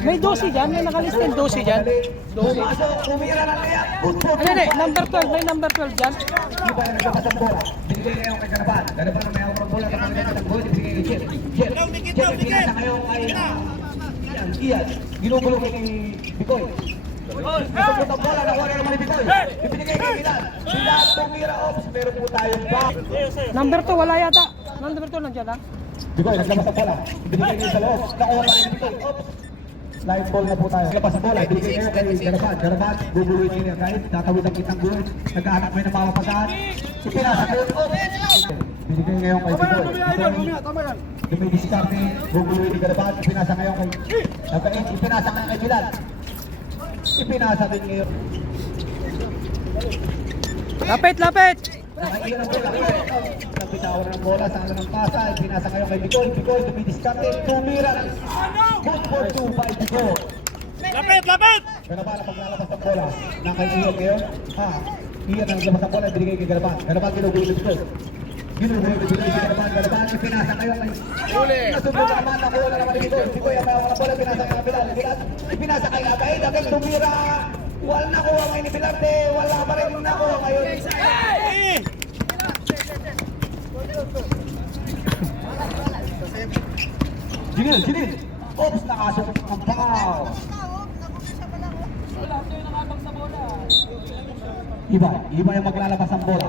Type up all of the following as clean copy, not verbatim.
May 12 dyan, may nakalistin 12 dyan. 12. Umira na kaya. Ano number 12, may number 12 dyan. Iba yung nagkakasang bola. Binigay ngayon kay Garapan. Garapan ang may hawak ng bola. Nakakaganda ng bola. Binigay kay Jet. Jet. Jet. Pinasa ngayon kay Ian. Ginugulo kay Bikoy. Gusto ang bola. Nakuha na naman ni Bikoy. Ibinigay kay Milan. Milan tumira ops. Meron po tayong back. Number 2, wala yata. Number 2 nandiyan ha. Bikoy, naglabas ang bola. Ibinigay niya sa loob. Nakuha na ni Bikoy. Ops. Live ball na po tayo. Labas ang bola. Ibinigay ngayon kay Garapan. Garapan. Guguluhin niya kahit. Tatawid ang kitang gulo. Nagkahanap may namapasahan. Ipinasa kayo. Binigay ngayon kay Bikoy. May diskarte. Guguluhin ni Garapan. Ipinasa ngayon kay Nagkain. Ipinasa ngayon kay Milan. Ipinasa din ngayon. Lapit, lapit. Nakailan ang bola. Napitawan ng bola sa ano ng pasa. Ipinasa ngayon kay Bikoy. Bikoy tumidiskarte. Tumira. Good for 2 by Bikoy. Lapit, lapit! Garapan ang paglalabas ng bola. Nang kay Ian ngayon. Ian ang naglabas ng bola. Binigay kay Garapan. Garapan ginugulo ni Bikoy. Ginugulo ni Garapan. Garapan ipinasa ngayon kay Nasubok na naman ang bola naman ni Bikoy. Bikoy ang mayawang ng bola. Pinasa kay Bilal. Ipinasa kay Agay. Agay tumira. Wala nakuha ngayon ni Bilarte. Wala pa rin yung nakuha ngayon. Jinil. Oops, nakasukot ang foul. Iba yung maglalabas ang bola.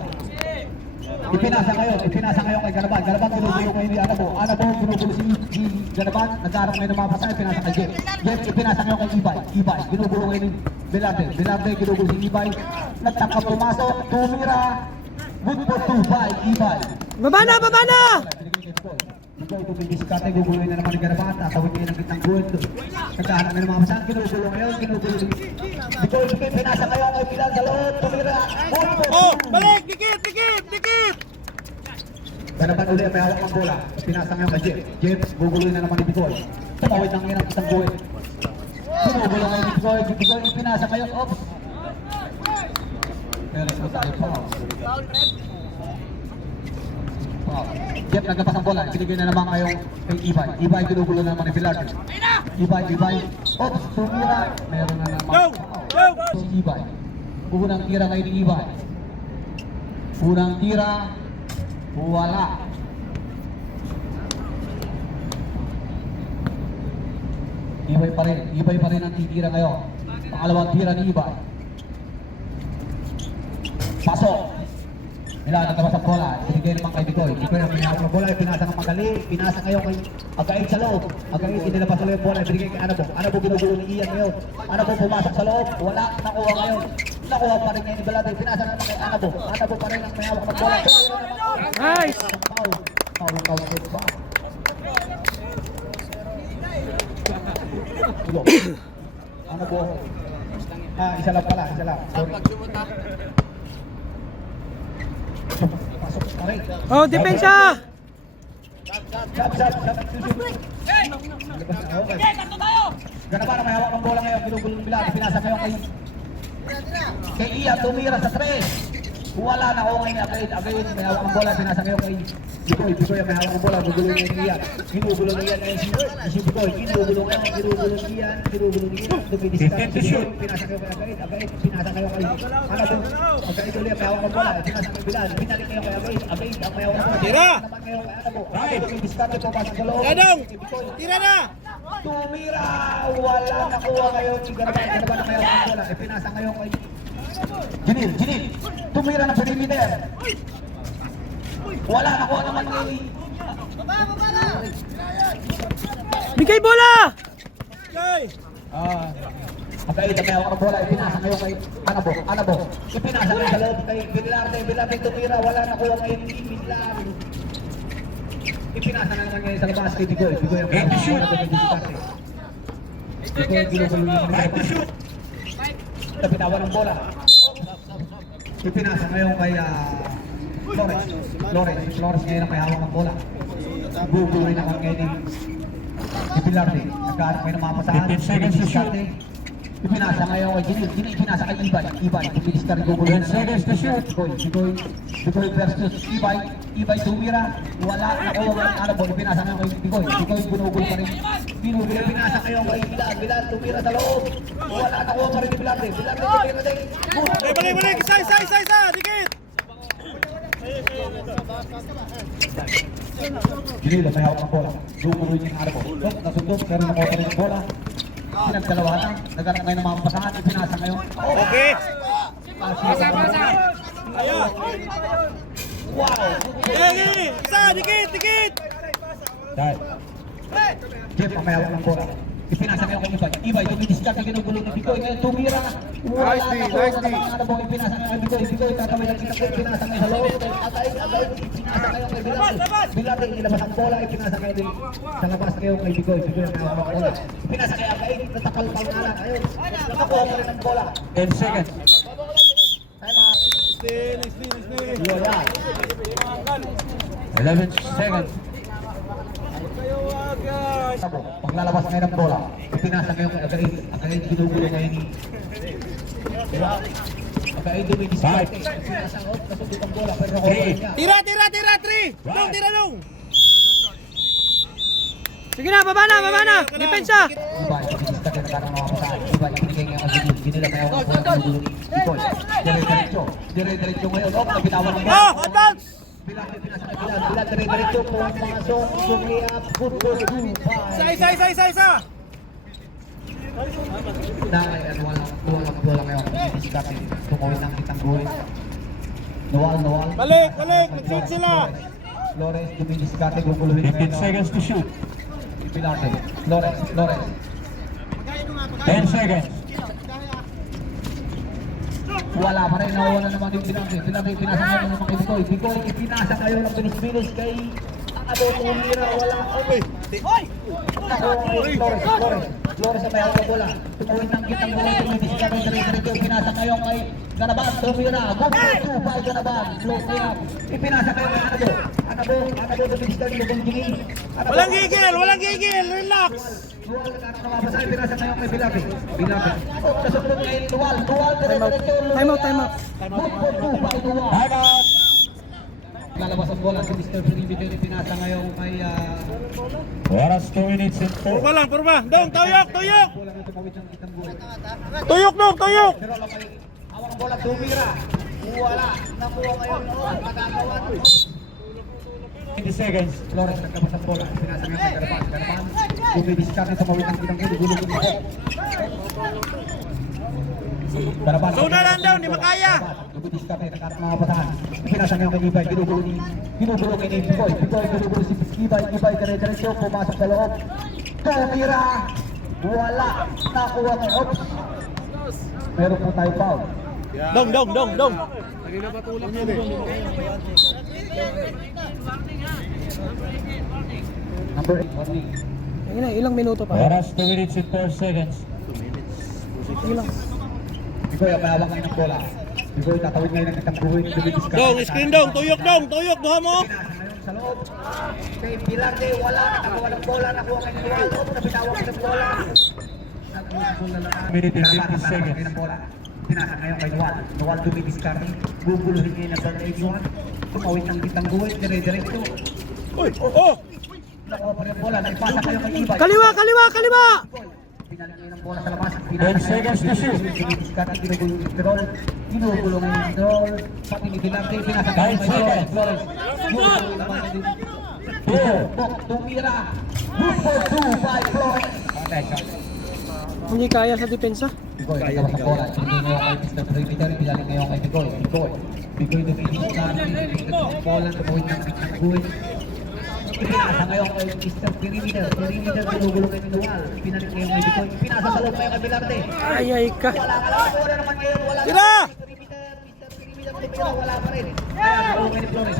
Ipinasa ngayon kay Garaban. Garaban ginugulo ngayon ni Anabo. Anabo ginugulo si Garaban. Nagkaroon ngayon ng mga pasay. Ipinasa kay Jet. Jet ipinasa ngayon kay Ibay. Ginugulo ngayon ni Belarte. Belarte ginugulo si Ibay. Nagtangkap pumasok. Tumira. Good for 2 by Ibay. Baba na! Ikaw tumidiskarte, guguluhin na naman ni Garaban. Tatawid ngayon ng kitang gold. Nagkahanap ngayon ng mga pasay. Ginugulo ngayon. Bikoy pinasa ngayon kay Bilal sa loob. Tumira. Good for 2. Oh, balik! Dikit! Garapan ulit may hawak ng bola. Pinasa ngayon kay Jet. Jet, guguluhin na naman ni Bikoy. Tumawid ng ngayon ang kitang gold. Ginugulo ngayon ni Bikoy. Bikoy pinasa ngayon. Oops. Meron po tayo foul. Jet naglapas ang bola. Binigay na naman ngayon kay Ibay. Ibay ginugulo na naman ni Bilarte. Ibay. Oops, tumira. Meron na naman. Si Ibay. Unang tira ngayon ni Ibay. Unang tira. Wala. Ibay pa rin ang titira ngayon. Pangalawang tira ni Ibay. Pasok. Milan nagtabas ang bola. Binigay naman kay Bikoy. Bikoy ang pinasa ng bola. Pinasa ng Magali. Pinasa ngayon kay Agait sa loob. Agait inilabas sa loob yung bola. Binigay kay Anabo. Anabo ginugulo ni Ian ngayon. Anabo pumasok sa loob. Wala. Nakuha ngayon. Nakuha pa rin ngayon ni Belate. Pinasa naman kay Anabo. Anabo pa rin ang may hawak ng bola. Nice! Foul ba? Anabo. Isa lang pala. Sorry. Pasok pa rin. Oh, depensa! Shot. Ganapan na may hawak ng bola ngayon. Ginugulo ng Bilal. Pinasa ngayon kay Ian. Tumira sa 3. Wala na ko ngayon ni Agay. May hawak ng bola. Pinasa ngayon kay Bikoy. Bikoy ang may hawak ng bola. Ginugulo ngayon ni Ian. Ginugulo ngayon si Bikoy. Ginugulo ni Ian. Dumidiskarte si Bikoy. Pinasa ngayon kay Agay. Pinasa ngayon kay Anabo. Agay ulit may hawak ng bola. Pinasa ngayon Bilal. Pinalik ngayon kay Agay. Agay ang may hawak ng bola. Tira! Naman ngayon kay Anabo. Dumidiskarte po pasok sa loob. Gadong! Tira na! Tumira! Wala nakuha ngayon si Garapan na may hawak ng bola. Pinasa ngayon kay Jinil. Tumira na perimeter. Wala nakuha naman ngayon. Bigay bola! Agay may hawak ng bola. Ipinasa ngayon kay Anabo. Ipinasa ngayon sa loob kay Bilarte. Tumira. Wala nakuha ngayon ni Milan. Ipinasa na naman ngayon sa labas kay Bikoy. Bikoy ang may hawak ng bola. Dumidiskarte. Bikoy ginugulo ng Garapan. Napitawan ng bola. Ipinasa ngayon kay Flores ngayon ang may hawak ng bola. Guguloy naman ngayon ni Bilarte. Nagkaharap ngayon ng mga pasahan. Ipinasa ngayon kay Ginil. Ginil pinasa kay Ibay. Ibay, tumilis ka rin guguluhin. 10 seconds to shoot. Bigoy versus Ibay. Ibay tumira. Wala. Nakuha ng ano po. Ipinasa ngayon kay Bigoy. Bigoy ginugul pa rin. Ginugul. Pinasa ngayon kay Bilal. Bilal tumira sa loob. Wala. Nakuha pa rin ni Bilal. Bilal tumira din. Balik. Isa. Dikit. Ginil, may hawak ng bola. Guguluhin yung ano po. Nasundot. Pero nakuha pa rin yung bola. Pinagdalawa na. Nagkaroon ngayon ng mga pasangan. Ipinasa ngayon. Okay. Wow! Isa, dikit. Dahil. Jeff, ang may hawak ng bola. Ipinasa ngayon kay Ibay. Ibay, tumidiskart ang ginugulong ni Bigoy. Ngayon tumira. Wala na po. Ano po, ipinasa ngayon kay Bigoy. Bigoy, tatawin ang kita ko. Ipinasa ngayon sa loob. Atay. Ipinasa ngayon kay Bilal. Bilal, inilabas ang bola. Ipinasa ngayon din sa labas ngayon kay Bigoy. Bigoy, ang may hawak ng bola. Ipinasa ngayon kay natakal-pal na lang. Ayun, nakakuha pa rin ang bola. 10 seconds. Loyal. 11 seconds. Paglalabas ngayon ng bola, ipinasa ngayon kay Again. Again, ginugulo ngayon ni Again, dumidiskarte. Ipinasa ngayon, nasundot ang bola, pero nakuha niya. Tira. 3. Tira dong. Sige na, baba na. Depensa. Ibay, dumidiskarte na parang mga pasahan. Ibay, binigay ngayon ang Ginil. Ginil ang ngayon ang ginugulo ni Nicol. Dire-diretso ngayon. Nabitawan ng bola. Advance. Bilal, pinasa kay Bilal. Bilal, dire-diretso po ang mga zone. Sumiyap, football, 2-5. Isa. Dahil walang bola ngayon. Diskarte. Tumawin ng kitang gulit. Noal. Balik. Nag-shoot sila. Flores, dumidiskarte. Guguluhin 15 seconds to shoot. Pilate. Flores. 10 seconds. Wala pa rin. Nawala naman yung Pilate. Pilate, pinasa ngayon naman kay Bigoy. Bigoy, ipinasa kayo ng binis-binis kay Abo tumira. Wala. Flores ang may hawak ng bola. Tumawin ng kitang bola. Dumidiskarte. Dire-diretso. Pinasa ngayon kay Ganaban. Tumira. Guguluhin 2-5 Ganaban. Close na yan. Ipinasa kayo kay Anabo. Dumidiskarte. Ginil. Walang gigil. Relax. Dual na nakakabasay, pinasa ngayon kay Bilabe. Nasusunod ngayon, Dual, dire-diretso. Time out. Time out. Lalabas ang bola si Mr. Pinibigay, pinasa ngayon kay... Oras 2 minutes and 4. Purba. Dong, tuyok. Bola ng tumawid ng kitang buhay. Tuyok. Pero alam kayo, awang ang bola, tumira. Wala, nakuha ngayon, nagagawan. 20 seconds. Flores, nagkabas ang bola, pinasa ngayon kay Ganaban. Dumidiskarte sa mawit ng kitang buhay, gulong mo. Ganaban. Zona lang daw, di makaya. Dumidiskarte, nakarat mga patahan. Pinasa ngayon kay Ibay, ginugulo kay Bigoy. Bigoy, ginugulo si Ibay, dire-diretso, pumasok sa loob. Tumira! Wala! Nakuha ng Ops. Meron po tayo foul. Dong. Number 8, warning. Ayun na, ilang minuto pa. Oras 2 minutes and 4 seconds. Ilang. Bigoy, ang mayawak ngayon ng bola. Bigoy, tatawid ngayon ng kitang buhay. Dong, screen dong. Tuyok. Duha mo. Sa loob. Kay Pilate, wala. Nakakuha ng bola. Nakuha kay Dual. Napitawag ng bola. Minute and 50 seconds. Pinasa ngayon kay Dual. Dual dumidiskarte. Guguluhin ngayon ng 81. Tumawid ng kitang buhay. Dire-diretso. Nakuha pa rin ang bola. Naipasa kayo kay Ibay. Kaliwa. Pinalik ngayon ang bola sa labas. 10 seconds to shoot. Dumidiskarte. Ginugulong yung Tirol. Ginugulong yung Tirol. Pati ni Pilate. Pinasa kayo 9 kay seconds. Flores. Ginugulong naman din. Bok, tumira. Good for 2-5 Flores. Hindi kaya sa depensa. Bigoy, nagkawas ang bola. Hindi ngayon kay Mr. Perimeter. Pinalik ngayon kay Bigoy. Bigoy dumidiskarte. Ang bola. Tumawid ng kitang buhay. Pinasa ngayon kay Mr. Perimeter. Ginugulong kay Minual. Pinalik ngayon kay Bigoy. Pinasa sa loob ngayon kay Bilarte. Ay ka. Wala naman ngayon. Wala Tira! Wala pa rin. Kaya nakuha ni Flores.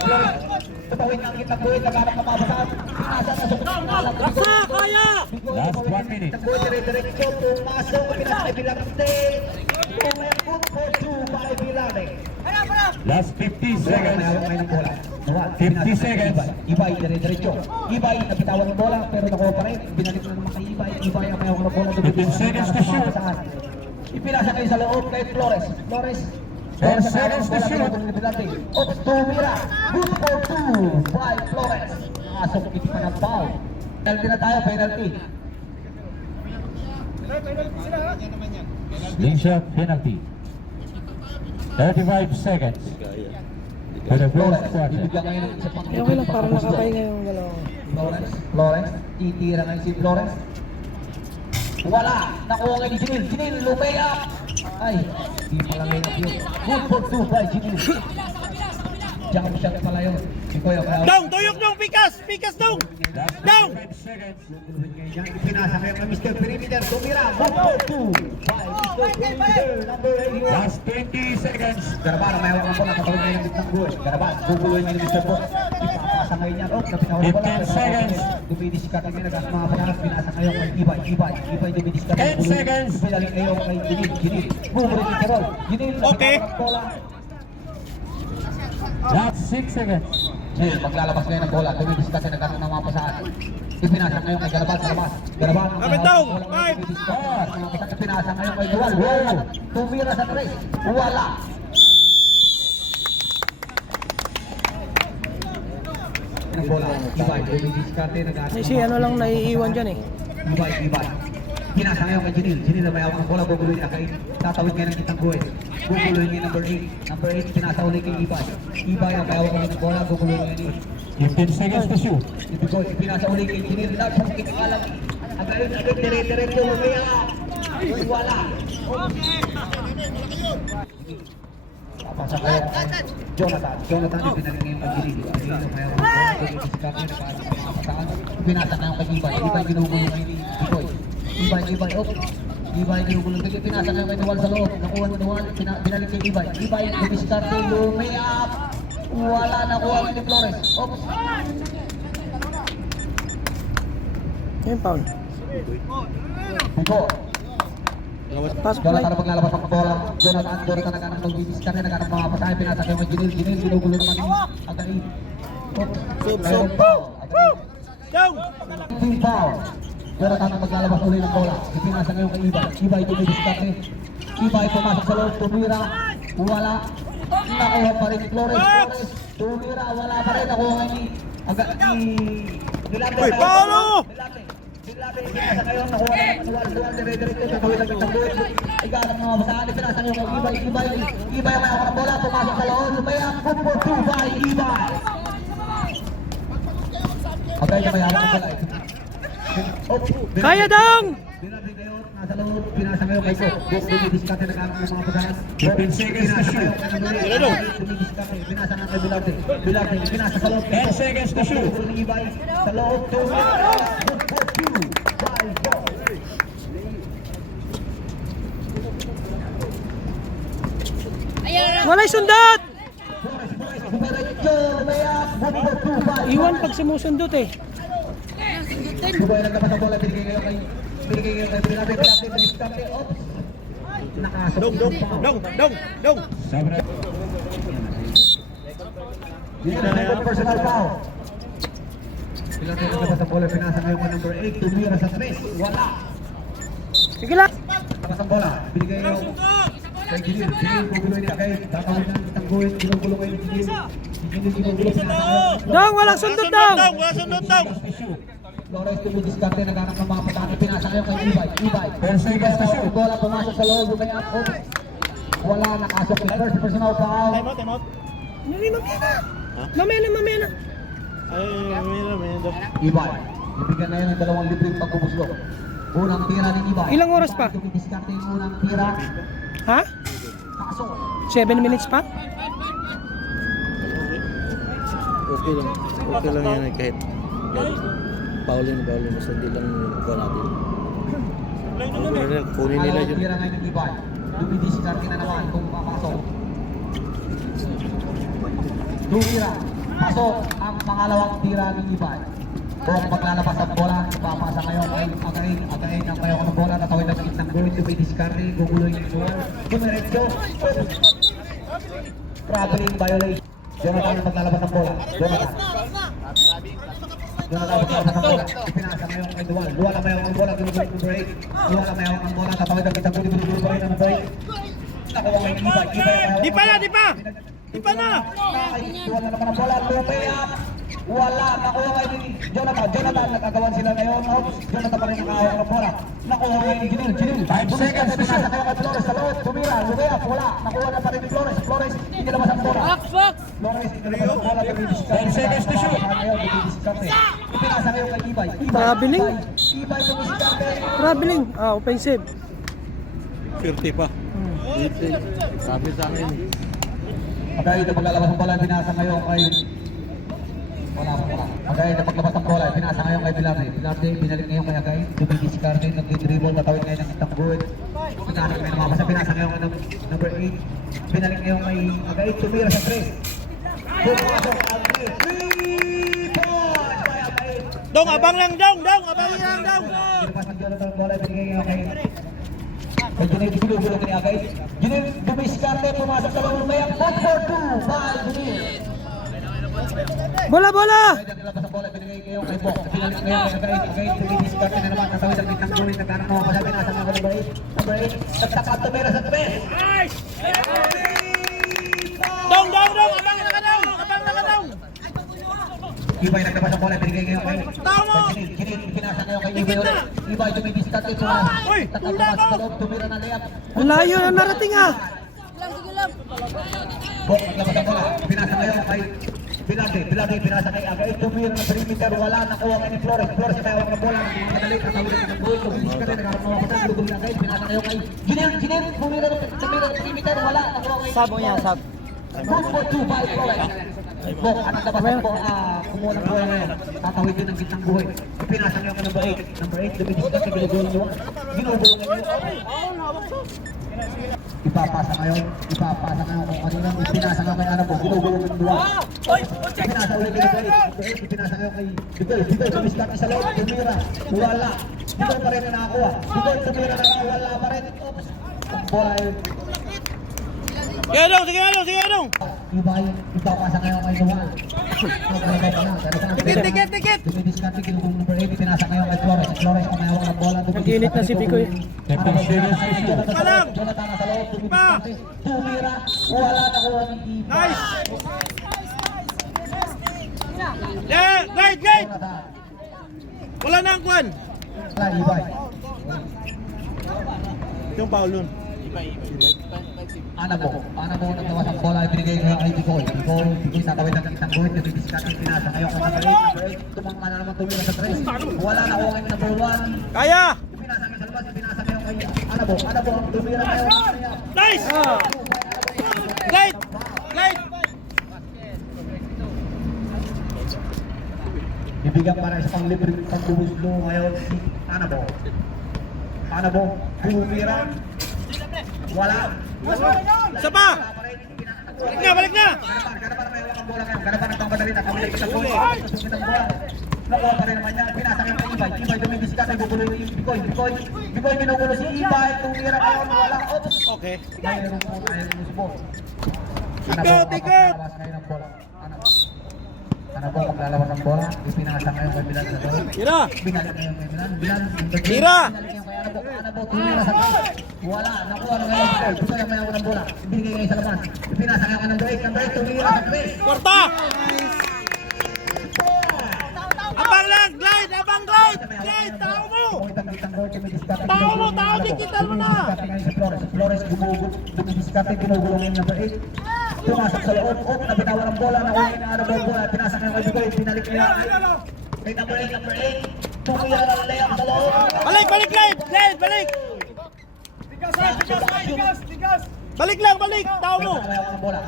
Tutawid ng kitang buhay. Nagharap na mabasahan. Pinasa na sa Raksa, kaya! Last 1 minute. Kitang buhay. Dire-diretso. Pumasok. Pinasa kay Bilarte. Tumaya good for 2-5 Bilarte. Last 50 seconds. 50 seconds. Ibay, dire-diretso. Ibay, nabitawan ng bola pero nakuha pa rin. Binalik na naman kay Ibay. Ibay ang mayawang ng bola. 15 seconds to shoot. Ipinasa kayo sa loob kay Flores. Flores. 10 seconds to shoot. Oops, tumira. Good for 2 by Flores. Nakasok ito pa ng foul. Penalty na tayo, penalty. Sling shot penalty. 35 seconds for the first quarter. Bibigyan ngayon ng isa pang Okay lang, parang nakapahinga yung dalawa. Flores, titira ngayon si Flores. Wala, nakuha ngayon ni Jinil. Jinil, lumaya. Ay, di pala ngayon ang yun. Good for 2 by Jinil. Jump shot pala yun. Dong, tuyok dong, pikas! Pikas dong! Dong! 5 seconds. Pinasa ngayon kay Mr. Perimeter. Tumira, good for 2 by Mr. Perimeter, number 81. Last 20 seconds. Garabara, may hawak ng bola, katawid ngayon ng bitang buhay. Garabara, guguluhin ngayon ni Mr. Boss. Ipapasa ngayon yan. Oh, napinahuli bola. 15 seconds. Dumidiscard ngayon, nagas mga pangarap. Pinasa ngayon kay Ibay. Ibay dumidiscard. 10 seconds. Pinalik ngayon kay Jinil. Guguluhin ni Carol. Jinil, Okay. bola. Last 6 seconds. Jinil, maglalabas ngayon ng bola. Dumidiscard ngayon, nagkaroon ng mga pasahan. Ipinasa ngayon kay Garabal. Garabal. Kapit daw. 5. Pinasa ngayon kay Dual. Tumira sa 3. Wala. Ng bola. Ibay, dumidiscard ngayon. Kasi ano lang naiiwan dyan eh. Ibay. Pinasa ngayon kay Jinil. Jinil na may hawak ng bola. Guguluhin niya kay tatawid ngayon ng kitang buhay. Guguluhin niya number 8. Number 8, pinasa ulit kay Ibay. Ibay ang may hawak ng bola. Guguluhin niya ni 15 seconds to shoot. Ibigay, ipinasa ulit kay Jinil. Lahat sa kitikalang. Agad, dire-diretso. Lumaya. Wala. Papasa kayo kay Jonathan. Jonathan, ipinaling ngayon kay Jinil. Jinil ang may hawak ng bola. Dumidiscard niya. Nakaasa ng mga pataan. Pinasa ngayon kay Ibay. Ibay, ginugulo ngayon ni Ibay. Ibay, oh. Ibay, ginugulo. Pinasa ngayon kay Duwal sa loob. Nakuha ni Duwal. Binalik kay Ibay. Ibay, dumidiscard kay Lumaya. Wala, nakuha ni Flores. Oops. Yung foul. Bigo. Pasok Jonathan play. paglalabas ng bola. Jonathan nagkanang mag-discard na nagkanang mga pasahe. Pinasa kayo ng Jinil. Ginugulo naman ni Agay. Mayroon foul. Agay. Dong! Team foul. Jonathan ang maglalabas ulit ng bola. Ipinasa ngayon kay Ibay. Ibay dumidiscard eh. Ibay pumasok sa loob. Tumira. Wala. Nakuha pa rin Flores. Tumira. Wala pa rin. Nakuha nga ni Dilate. Uy, Paolo! Dilate. Pinasa ngayon. Nakuha na ng Dual. Dire-diretso. Tatawid ang kitang buhay. Igalang mga basahan. Pinasa ngayon kay Ibay. Ibay ang may hawak ng bola. Pumasok sa loob. Lumaya. Good for 2 by Ibay. Agay na may hawak ng bola. Kaya dong! Dilate kayo. Nasa loob. Pinasa ngayon kay Cook. Cook dumidiscard na nagkaroon ng mga basahan. 15 seconds to shoot. Pinasa nga kay Bilarte. Bilarte, pinasa sa loob. 10 seconds to shoot. Ibay sa loob. Tumira. Good for 2 by Cook. Walay sundot! Diretso, lumaya. Good for 2 by Iwan pag sumusundot eh. Subay nagkapas ang bola. Binigay ngayon kay Bilarte. Bilarte, discard. Oops. Nakasok. Dong! Sobra. Dito na yung personal foul. Bilarte nagkapas ang bola. Pinasa ngayon kay number 8. Tumira sa 3. Wala. Sige lang! Takas ang bola, binigay ngayon kay Jinil. Jinil, guguloy niya kay tatawid ng kitang guhit. Ginugulo ngayon ni Jinil. Si Jinil, ginugulo. Pinasa ngayon. Dong, walang sundot dong! Wala sundot dong! Flores, tumidiscarte, naghanap ng mga patake. Pinasa ngayon kay Ibay. 10 seconds to shoot. Bola, pumasok sa loob. May up. Wala, nakasok ni first personal foul. Time out. Mamaya na. Ay, dong. Ibay, ibigyan na yun ng 2 libreng pagbubuslok. Unang tira ni Ibay. Ilang oras pa? Tumidiscarte yung unang tira. Ha? Pasok. 7 minutes pa? Okay lang. Okay lang yan eh, kahit paulin. Basta hindi lang yung ikaw natin. Okay lang, kunin nila Dalawang yun. tira ngayon ni Ibay. Dumidiscarte na naman kung papasok. Tumira. Pasok ang pangalawang tira ni Ibay. Kung maglalabas ang bola, papasa ngayon ay again ang mayaw ng bola, tatawid ang kitang gawin, dumidiscarte, guguloy ng bola, dumiretso. Traveling violation. Jonathan ang maglalabas ng bola. Jonathan. Jonathan paglabas ng bola. Ipinasa ngayon kay Dual. Dual ang mayawang ang bola. Ginugulo ng break. Dual ang mayawang ang bola. Tatawid ang kitang gulo-gulo pa rin ang break. Nakuha kay Ibay. Di pa na, di pa! Di pa na! Dual na naman ang bola. Lumea. Wala. Nakuha kay Jonathan. Jonathan, nagkagawan sila ngayon. Jonathan pa rin nakahawak ng bola. Nakuha kay Jinil. Jinil. 5 seconds to shoot. Pinasa ngayon kay Flores sa loob. Tumira. Lumea. Wala. Nakuha na pa rin ni Flores. Flores. Hindi labas ang bola. Flores. Hindi labas ang bola. 10 seconds to shoot. Pinasa ngayon kay Ibay. Traveling. Ibay tumisikarte. Traveling. Offensive. 30 pa. Sabi sa akin. Magay na paglalabas ng bola, pinasa ngayon kay... Wala. Magay na paglabas ng bola, pinasa ngayon kay Bilarte. Bilarte, binalik ngayon kay Agay. Tumisikarte, nag-dribble, natawid ngayon ng itang buwan. Pinasa ngayon mga basta, pinasa ngayon kay number 8. Binalik ngayon kay Agay, tumira sa 3. Pumasok ang 3 points by Agay. Dong, abang lang, Dong! Dong, abang lang, Dong! Pinabas ng Jonathan ang bola, binigay ngayon kay... Kay Junel, ginugulo kay Agay. Junel, dumiskarte, pumasok sa loob ng 4 for 2 by Junel. Bola, bola! Agay, nilabas ang bola, binigay kayo kay Bok. Pinalik ngayon kay Agay. Agay, dumiskarte na naman. Natawid ang kitang gulit. Nagkaroon ng mga pasabi nasa mga number 8. Number 8, nagtaka tumira sa 3. Dong, Dong, Dong! Abang na ka, Dong! Abang na ka, Dong! Ibay nagtabas ang bola, binigay ngayon kay Tama! Jinil, pinasa ngayon kay Ibay ulit. Ibay, dumiskarte, pumasok. Uy, Nagtaka sa loob, tumira na layap. Ang layo na narating Bok, naglabas ang bola. Pinasa ngayon kay Bilarte, pinasa kay Agay. Tumira ng perimeter, wala. Nakuha kay ni Flores. Flores yung tayawag ng bola. Madali, natawid ang kitang gulit. Luminis ka rin, nagkaroon ng mga pasan. Lugol ni Agay, pinasa ngayon kay Jinil. Tumira ng perimeter, wala. Nakuha kay... Sabo niya, sab. Good for 2 by Flores. Bok, anong labas ang bola? Kumuha ng bola ngayon. Tatawid din ang kitang buhay. Pinasa ngayon kay number 8. Number 8, luminis ka rin, ginugulong niyo. Ginugulong ngayon. Ipapasa ngayon kung kanina ipinasa nga kay Anabo, ginugulong ng duwa. Ipinasa ulit kay Bigay, ipinasa ngayon kay Bigay, tumiskarte sa loob, tumira, wala. Bigay pa rin na nakakuha, Bigay, tumira na wala pa rin. Oops, ang bola ay Sige, Dong! Sige, Dong! Sige, Dong! Ibay, ipapasa ngayon kay Duwan. Tikit! Tumidiskarte, ginugulong number 8, ipinasa ngayon kay Flores. Flores, pangayawang ng bola, Nag-init na si Picoy. 15 seconds to shoot. Jonathan nasa loob, tumidiskarte, tumira, wala, nakuha ni Ibay. Nice! Yeah! Guide! Jonathan. Wala na ang kwan! Ibay. Yung foul nun. Anabo nagtawas ang bola, ibinigay ngayon kay Picoy. Picoy tatawid ang kitang guhit, nabibiskat yung pinasa. Ngayon kung number 8, tumangka na naman tumira sa 3. Wala na kuha kay number 1. Kaya! Pinasa ngayon sa labas, pinasa ngayon kay Anabo ang tumira ngayon. Nice! Guide! Bibigyan para sa panglibre pagbumuslo ngayon si Anabo, tumira. Wala. Isa pa! Balik na! Ganapan may wakang bola ngayon. Ganapan nagpapadalit. Nakabalik sa bola. Nakuha pa rin naman niya. Pinasa ngayon kay Ibay. Ibay dumibiskat. Nagugulo yung Picoy. Picoy ginugulo si Ibay. Tumira ngayon. Wala. Oops. Okay. Mayroon po tayo ng subok. Tikot! Anabo maglalabas ng bola. Ipinasa ngayon kay Bilal sa loob. Tira! Binalik ngayon kay Bilal. Tira! Binalik ngayon kay Anabo tumira sa loob. Wala. Nakuha na ngayon Picoy. Picoy ang mayawang ng bola. Ibinigay ngayon sa labas. Ipinasa ngayon kay number 8. Number 8 tumira sa 3. Kwarta! Abang lang! Glide! Abang glide! Glide! Tao mo! Tao mo! Tao! Digital mo na! Flores dumidiskarte, ginugulo ngayon number 8. Pumasok sa loob, nabitawan ang bola, nakuha na Anabo ang bola, pinasa ngayon kay Picoy, pinalik niya kay number 8. Tumira ng layang sa loob. Balik! Glide! Balik! Balik lang! Tao mo! Pinasa ang bola.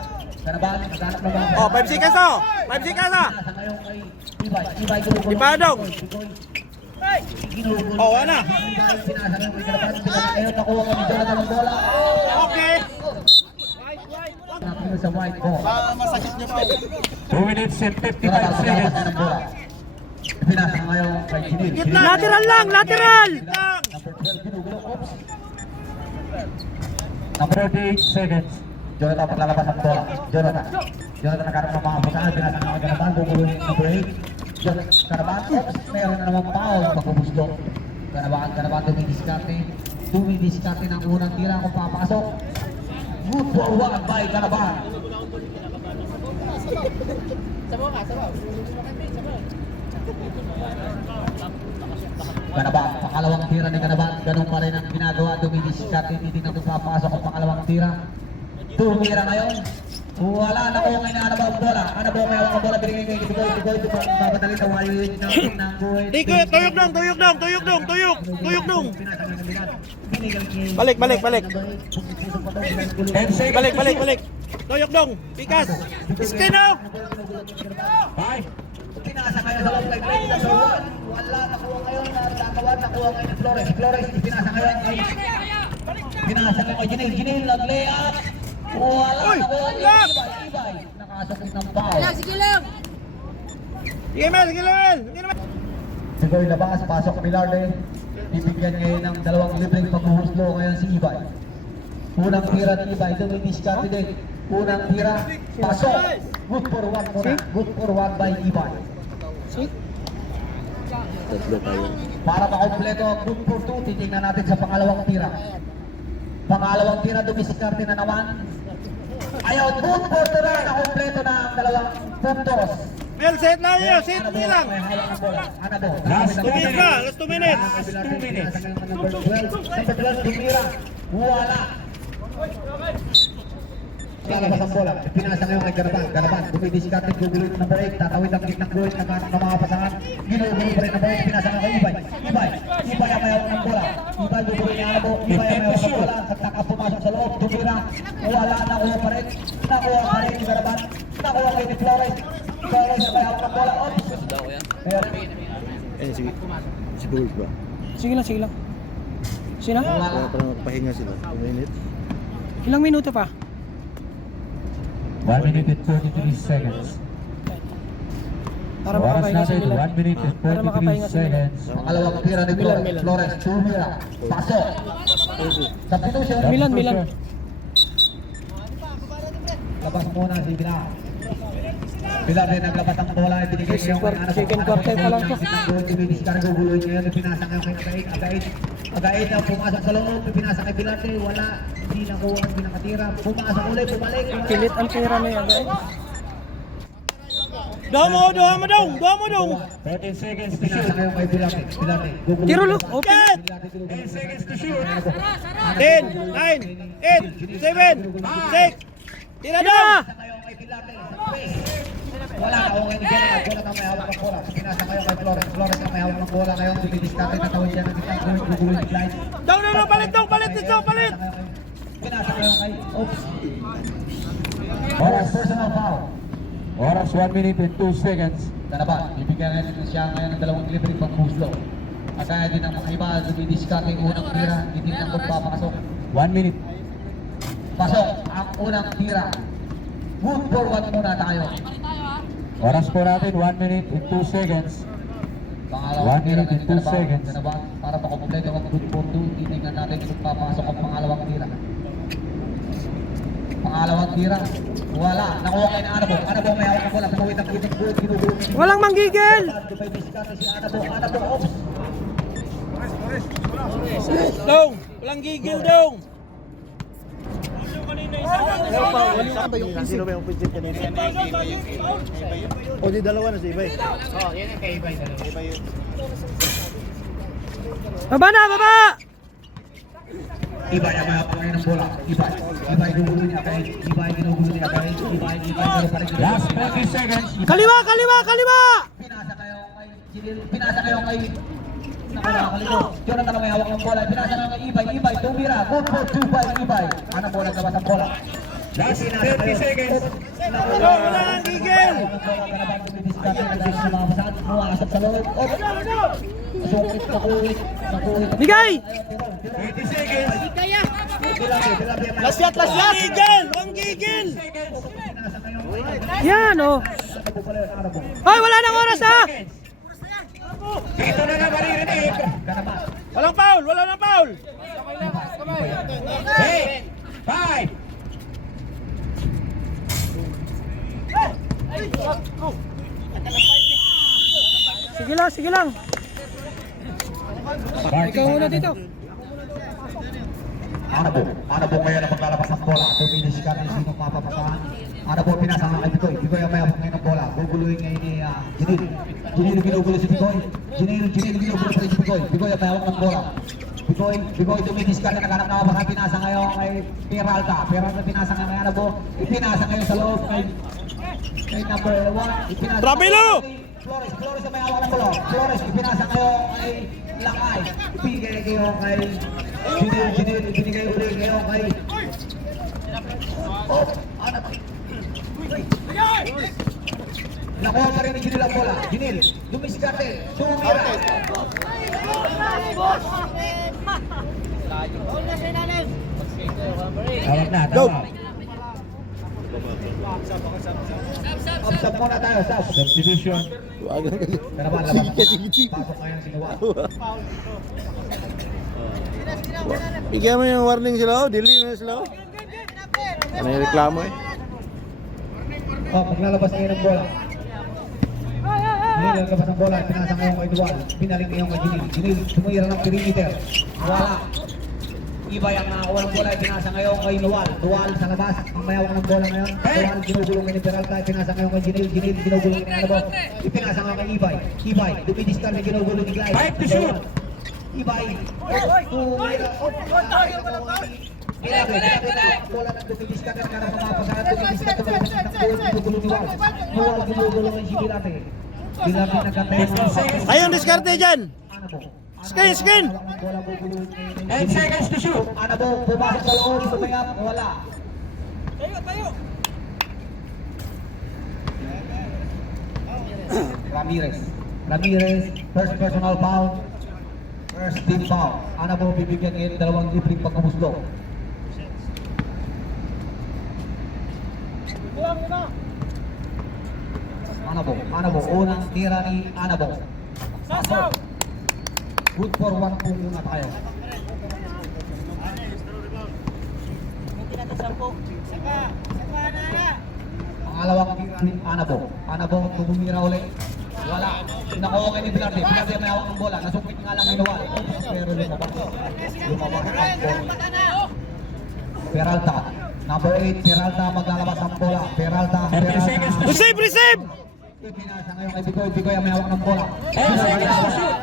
Kanabahan, naghanap ng bola. Oh, 5 seconds na! 5 seconds na! Pinasa ngayon kay Ibay. Ibay ginugulo. Ipadong. Ginugulo. Oh, ano? Ibay, pinasa ngayon kay Kanabahan, pinalik ngayon, nakuha kay Jonathan ang bola. Okay! Nakuha sa white ball. 2 minutes and 55 seconds. Pinasa ngayon kay Jinil. Lateral lang, lateral! Number 12, ginugulo. Oops. Number 38 seconds. Jonathan paglalabas ang bola. Jonathan nagkaroon ng mga pasahan. Pinasa ngayon kay Kanabahan, gugulo yung number 8. Kanabahan, oops, meron na naman foul, pagpupuslo. Kanabahan dumidiskarte ng unang tira kung papasok. Good forward by Kanabahan. Kanabahan, pangalawang tira ni Kanabahan, ganun pa rin ang ginagawa, dumidiskarte, hindi na papasok ang pangalawang tira. Tumira ngayon. Wala na ko ngayon na ang bola. Ano ba may hawak ang bola binigay kay Tigoy babadali sa wire ng buhay. Tuyok dong. Balik. 10 seconds. Balik. Tuyok dong. Pikas. Iskino. 5. Pinasa ngayon sa loob kay Blake na Sowan. Wala nakuha ngayon na Takawan, nakuha ngayon ni Flores. Flores, pinasa ngayon kay Jinil, nag-layup. Wala nakuha ngayon. Ibay, nakasakit ng foul. Sige Mel. Sigoy labas, pasok Milarde. Bibigyan ngayon ng dalawang libreng paghuhuslo ngayon si Ibay. Unang tira ni Ibay, dumidiskarte din. Unang tira, pasok. Good for one muna. Good for one by Ibay. Tatlo tayo. Para makompleto ang good for two, titingnan natin sa pangalawang tira. Pangalawang tira, dumiskarte na naman. Ayaw, good for two na, nakompleto na ang dalawang puntos. Mel, set lang. May hawak ang bola. Anabo. Last 2 minutes pa, last 2 minutes. Number 12, tumira. Wala. Lalabas ang bola. Pinasa ngayon kay Garaban. Dumidiskarte, gugulo ng number 8. Tatawid ang kick ng Gruit na mga pasangan. Ginugulo pa rin number 8. Pinasa nga kay Ibay. Ibay ang mayawak ng bola. Ibay gugulo niya Anabo. Ibay ang mayawak ng bola. Sa taka pumasok sa loob. Tumira. Wala. Nakuha pa rin. Nakuha ni Garaban. Nakuha kay ni Flores. Flores ang mayawak ng bola. Si Bulls ba? Sige lang. Sino? Para magpahinga sila. 1 minute. Ilang minuto pa? 1 minute and 43 seconds. Para Oras makapahinga natin, sila. 1 minute and Para makapahinga 43 sila. seconds. Pangalawang tira ni Flores. Flores, tumira. Pasok. Substitution. Milan. Labas muna si Bilar. Bilar din naglabas ang bola. Ibinigay niya Second quarter pa lang to. Dumidiskarte, guguloy ngayon. Pinasa ngayon kay Agait ang pumasok sa loob. Pinasa kay Bilar. Wala. Hindi nakuha ang pinakatira. Pumasok ulit. Bumalik. Pilit ang tira na yan. Doha mo dong. 13 seconds to Pinasa shoot. ngayon kay Bilar. Guguloy. Tiro look. Open. Set. 10 seconds to shoot. 10, 9, 8, 7, 6. Tira dong. Pinasa ngayon kay Bilar. Wala na ako ngayon ni Jonathan. Jonathan may hawak ng bola. Pinasa ngayon kay Flores. Flores ang may hawak ng bola ngayon. Dumidiskarte. Natawid siya ng kitang guguloy ni Clyde. Palit dito. Pinasa ngayon kay Oops. Oras. Personal foul. Oras 1 minute and 2 seconds. Kanaban, bibigyan natin siya ngayon ng dalawang libreng pagpuslo. At kaya din ang mga iba, dumidiskarte yung unang tira, hindi na magpapasok. 1 minute. Pasok ang unang tira. Good for one muna tayo. Oras po natin, 1 minute and 2 seconds. Pangalawang 1 tira minute and 2 Kanaban. seconds. Kanaban, para makumpleto ang good for two, titingnan natin kung papasok ang pangalawang tira. Pangalawang tira. Wala. Nakuha kayo ng Anabo. Anabo may hawak ng bola. Tumawid ang kitang good. Ginugulo ni Walang manggigil. Dumidiskarte si Anabo. Oops. Dong. Walang gigil dong. Sino ba yung offensive kanina? O di dalawa na si Ibay. Baba na. Ibay ang mahapang ngayon ng bola. Ibay ginugulo niya kay Ibay ginugulo niya kay Ibay pero pa rin. Last 20 seconds. Kaliwa. Pinasa kayo kay nakakaliko. Jonathan may hawak ng bola. Pinasa kayo kay Ibay tumira. Good for two by Ibay. Ano bola labas ang bola? Last 30 seconds. Wala nang gigil. Pumasok sa loob. Sukit, nakuhit. Bigay. 20 seconds. Last shot. Walang gigil. Yan oh. Hoy, wala nang oras ha. Dito na na maririnig. Walang foul. 8, 5, Ikaw muna dito. Ano po ngayon ang maglalabas ng bola? Duminis ka rin sino mapapasahan. Ano po pinasa nga kay Bicoy? Bicoy ang mayabang ngayon ng bola. Guguluhin ngayon ni Jinil. Jinil ginugulo si Bicoy. Jinil ginugulo pa rin si Bicoy. Bicoy ang mayabang ng bola. Bicoy duminis ka rin. Naghanap na kapag pinasa ngayon kay Peralta. Peralta pinasa ngayon. Ano po? Ipinasa ngayon sa loob kay number 1. Ipinasa Travelo! Flores ang mayabang ng bola. Flores ipinasa ngayon kay Lakay. Ibigay ngayon kay Jinil. Ibigay uli ngayon kay ano ba? Nakuha pa rin ni Jinil ang bola. Jinil, dumiskarte, tumira. Tawag na, Go! tawag. Upsap muna tayo, stop. Substitution. Wagan ka. Karaman, labas. Pasok ngayon si Nuwa. Bigyan mo yung warning sila, oh. Dili mo sila, oh. May reklamo eh. Maglalabas ngayon ng bola. Jinil, lalabas ng bola. Pinasa ngayon kay Dual. Binalik ngayon kay Jinil. Jinil, tumira ng perimeter. Wala. Ibay ang nakakuha ng bola. Pinasa ngayon kay Dual. Dual sa labas. Ang mayawak ng bola ngayon. Dual, ginugulong ni Peralta. Pinasa ngayon kay Jinil. Jinil, ginugulong ni Anabo. Ipinasa ngayon kay Ibay. Ibay, dumidiskar na ginugulong ni Glide. Fight to shoot! Ibay. Tumira. Bola ng dumidiskar na karang mapapasahan. Dumidiskar na ginugulong ni Wal. Dual, ginugulong ni Bilate. Bilate nagkantay. Ayun, diskarte dyan! Skin! 8 seconds to shoot. Anabo, pumasok sa loob, sumayap, wala. Ramirez, first personal foul. First team foul. Anabo, bibigyan ngayon dalawang libreng pagkamuslo. Anabo, unang tira ni Anabo. Pasok. Good for 1 po muna tayo. Pangalawang tira ni Anabo. Anabo, tumumira ulit. Wala. Nakuha kay ni Bilarte. Bilarte may hawak ng bola. Nasungkit nga lang ginawa. Pero lumabas. Lumabas ang bola. Peralta. Number 8, Peralta maglalabas ang bola. Peralta. Receive! Pinasa ngayon kay Bicoy. Bicoy ang may hawak ng bola. 10 seconds to shoot.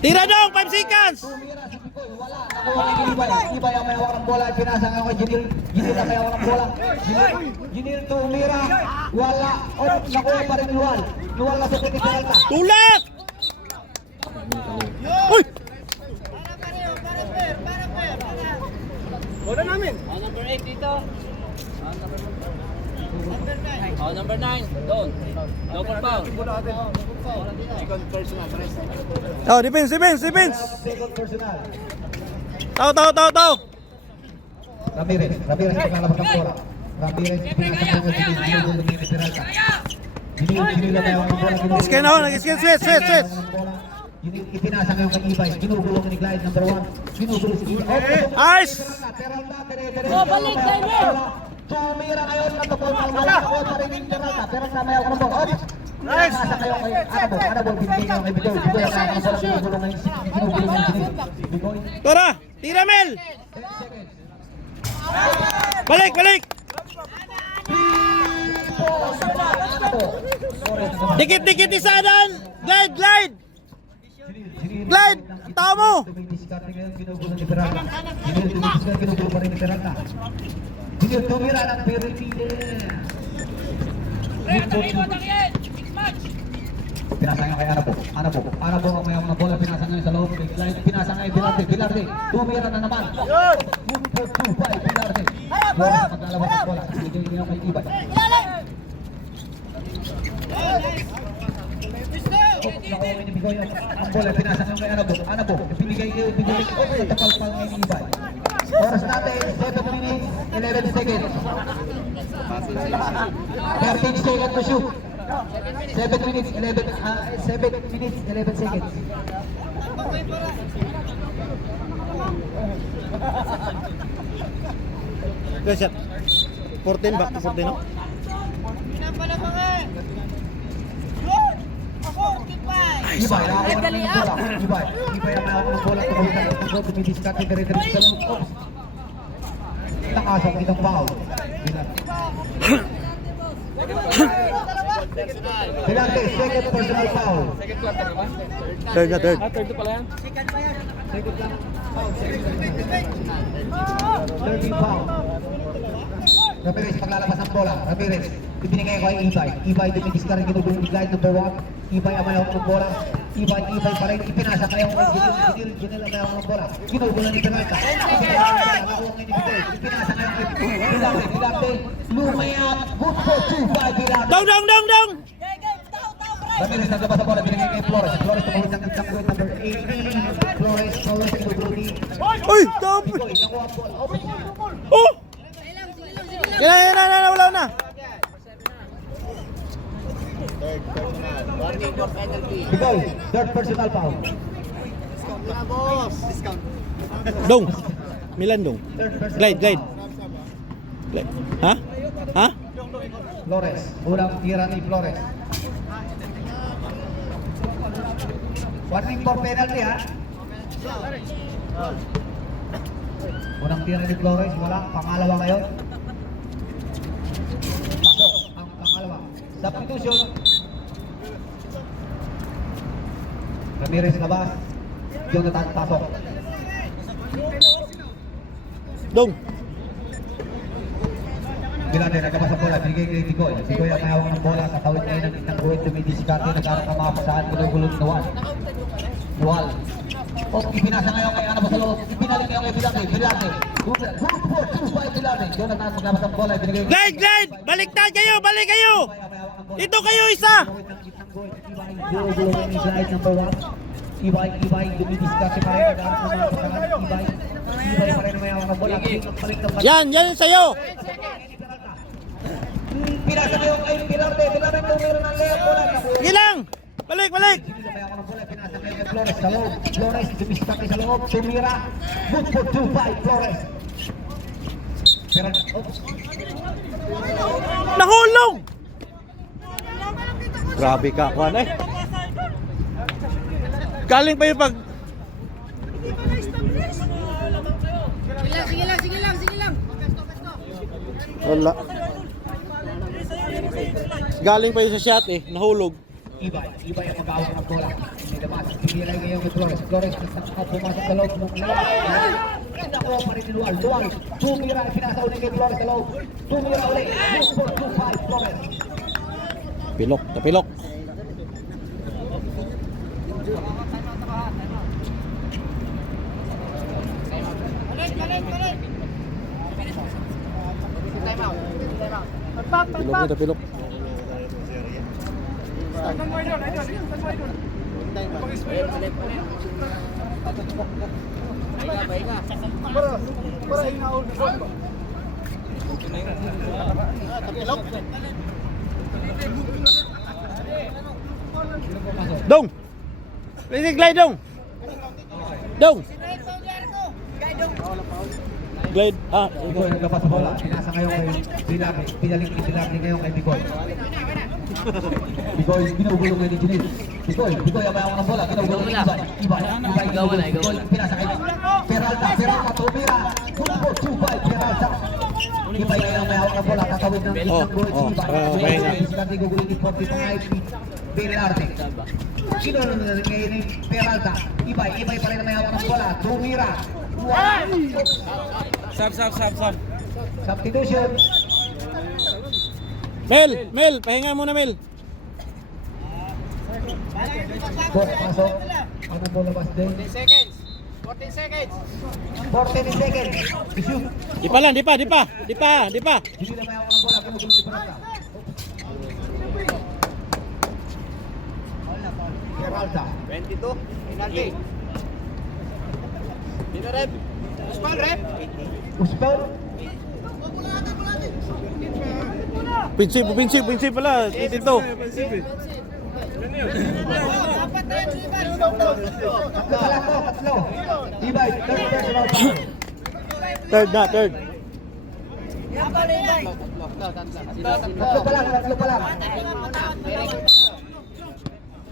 Tira dong! 5 seconds! Tumira si Bicoy. Wala. Nakuha kay Ibay. Ibay ang may hawak ng bola. Pinasa ngayon kay Jinil. Jinil ang may hawak ng bola. Jinil tumira. Wala. Nakuha pa rin ni Lual. Lual na sukit ni Peralta. Tulak! Uy! Number 8 dito. Number 9. Doon. Double foul. Oh, defense! Second personal. Tao! Ramirez maglalabas ng bola. Ramirez pinasa ngayon kay Jinil. Jinil gulong ni Peralta. Jinil ang may hawak ng bola. Skin ako, nag-skin, switch! Ipinasa ngayon kay Ibay. Ginugulong ni Glide, number 1. Ginugulong si Ibay. Ice! Balik tayo! Tumira ngayon na tupon ng bola. Nakuha pa rin ni Peralta. Peralta may hawak ng bola. Pinasa ngayon kay Anabo. Binigay ngayon kay Bicoy. Bicoy ang may hawak ng bola. Ginugulong ni Jinil. Bicoy. Tara! Tira, Mel! 10 seconds. Balik! Anabo. Dikit isa dan! Glide! Glide! Ang tao mo! Dumidiskarte ngayon, ginugulo ni Peralta. Jinil dumidiskarte, ginugulo pa rin ni Peralta. Jinil tumira ng perimeter. Pinasa ngayon kay Anabo ang mayroon na bola. Pinasa ngayon sa loob. Pinasa ngayon Bilarte. Tumira na naman. Good for 2-5 Bilarte. Bola maglalabas ng bola. Ibigay niyo kay Ibay. Nakuha ni Bicoy ang bola. Pinasa ngayon kay Anabo. Pinigay niyo. Tapal-pal ngayon ni Ibay. Oras natin 7 minutes 11 seconds. 13 seconds to shoot. 7 minutes 11 seconds. Good shot. 14, back to 14, no? Ibay, nakakuha ng bola. Ibay ang nakakuha ng bola. Tumalitan ng control, tumidiscard, dire-diretso sa loob. Oops. Nakasok itong foul. Pilante, second personal foul. Third na, third. Third pala yan. Third foul. Ramirez, paglalabas ng bola. Ramirez, ibinigay ko kay Ibay. Ibay, dumidiscard, ginugulong guide number 1. Ibay, amayaw ng bola. Ibay pa rin. Ipinasa kayo kay Ginil, amayaw ng bola. Ginugulong ni Peralta. Nakuha ngayon ni Bitoy. Ipinasa kayo kay Pilante. Lumayap. Good for 2-5 Pilante. Dong! Ramirez, naglabas ang bola. Binigay kay Flores. Flores, tumawid ng number 18. Flores, ginugulong ni Uy! Stop! Bitoy. Nakuha ang bola. Oh! Yan na, wala na. Bitoy, third personal foul. Dong. Milan dong. Third personal Glide. foul. Ha? Flores, unang tira ni Flores. Warning for penalty ha. Unang tira ni Flores, wala. Pangalawa ngayon. Pasok ang pangalawa. Substitution. Ramirez labas. Jonathan pasok. Dong. Bilante, nagkabas ang bola, binigay kay Tigoy. Tigoy ang mayawang ng bola, katawid ngayon ng itang guwit, tumidiskarte, nagkaroon ng mga pasahan, gulong-gulong Nual. O, ipinasa ngayon kay Ana Basalo, ipinalik ngayon kay Bilante. Good for 2-5 Bilante. Jonathan, maglabas ang bola, binigay Glide! Balik kayo! Dito kayo isa! Gulong-gulong yung slide number 1. Ibay, dumidiskarte pa rin, nagkaroon ng mga pasahan, Ibay pa rin ang mayawang ng bola, balik. Yan sa'yo! Pinasa ngayon kay Pilante tumira ng layup bola. Sige lang! Balik! Pinasa ngayon kay Flores sa loob. Flores, dumiskarte sa loob, tumira. Good for 2-5 Flores. Pero, Nahulong! Grabe ka, Kwan eh. Galing pa yung pag... Sige lang. Wala. Galing pa yung sa shot eh, nahulog. Ibay ang mag-aawak ng bola. Nilabas, pinilay ngayon kay Flores. Flores, pumasok sa loob ng layup. Nakuha pa rin ni Lual. Tumira, pinasa ulit kay Flores sa loob. Tumira ulit. Good for 2-5 Flores. Tapilok. Tapilok. Dong! Glide dong! Glide. Bigoy naglabas sa bola. Pinasa ngayon kay Bilate. Pinalik ni Bilate ngayon kay Bigoy. Bigoy, ginugulong ngayon ni Ginil. Bigoy ang mayawang ng bola. Ginugulong ni Ibay. Bigoy, pinasa kay Peralta, tumira. Good for 2-5 Peralta. Ibay ngayon ang mayawang ng bola. Tatawid ng isang goal si Ibay. Biskarte gugulong ni 45 Bilate. Ginulong ngayon ni Peralta. Ibay pa rin ang mayawang ng bola. Tumira. Sab. Substitution. Mel, pahinga muna Mel. Boss, pasok. Ano po labas din? 14 seconds. 14 seconds. Ishoot. Di pa. Hindi na may ako ng bola. Ginugulong ni Peralta. Peralta. 22. Penalty. Dito rep. Uspal rep. Uspal. Pinsip pala. Dito. Tatlo. Ibay, third personal foul. Third. Tatlo pa lang.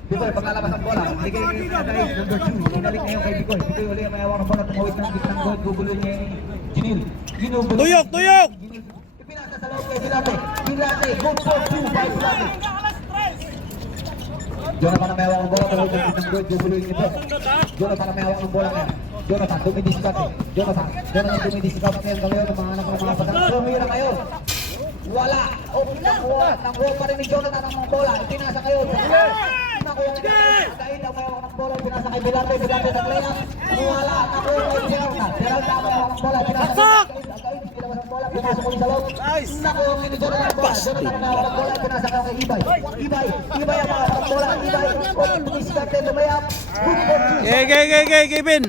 Ibay, Bicoy, paglalabas ang bola. Ligay kay number 2. Inalik ngayon kay Bicoy. Bicoy uli ang may hawak ng bola. Tumawid ng gitnang goal. Gugulo niya yung Jinil. Ginugulo. Tuyok, tuyok! Ipinasa sa loob kay Bilate. Bilate, good for 2 by Bilate. Jonathan ang may hawak ng bola. Tumawid ng gitnang goal. Gugulo yung ito. Jonathan ang may hawak ng bola ngayon. Jonathan, dumidisikat eh. Jonathan dumidisikat ngayon. Gawin ng mga anak ng mga patang. Tumira ngayon. Wala. O, nakuha pa rin ni Jonathan ang mga bola. Ipinasa kayo. Nakuha ni Kain ang mayawak ng bola. Ipinasa kay Bilate. Bilate ng layup. Wala. Nakuha kay Peralta. Peralta ang mayawak ng bola. Ipinasa kay Kain. Pinabas ang bola. Pinasok ko sa loob. Nakuha ni Jonathan ang bola. Jonathan ang mayawak ng bola. Ipinasa kayo kay Ibay. Ibay ang mayawak ng bola. Ibay. O, dumidisikat din. Lumayap. Good for 2. Kevin!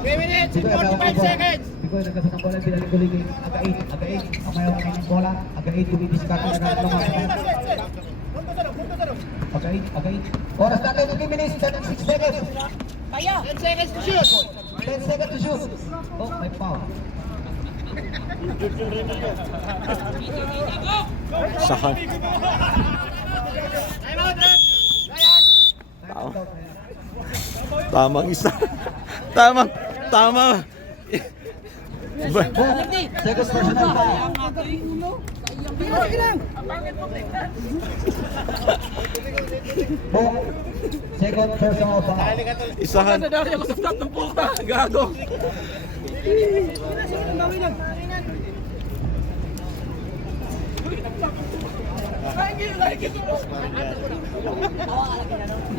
3 minutes and 45 seconds. Bicoy nagkasas ng bola, pinaliguligay, again, ang mayaw ng bola, again, dumidiscard na natin ng mga again. Oras natin, 3 minutes, 36 seconds. 10 seconds to shoot. 10 seconds to shoot. Oh, may foul. Sahan. Time out, ref. Ryan. Tamang isa. Tama. Second personal foul. Second personal foul. Isahan. Nadali ako sa stop ng puta. Gago.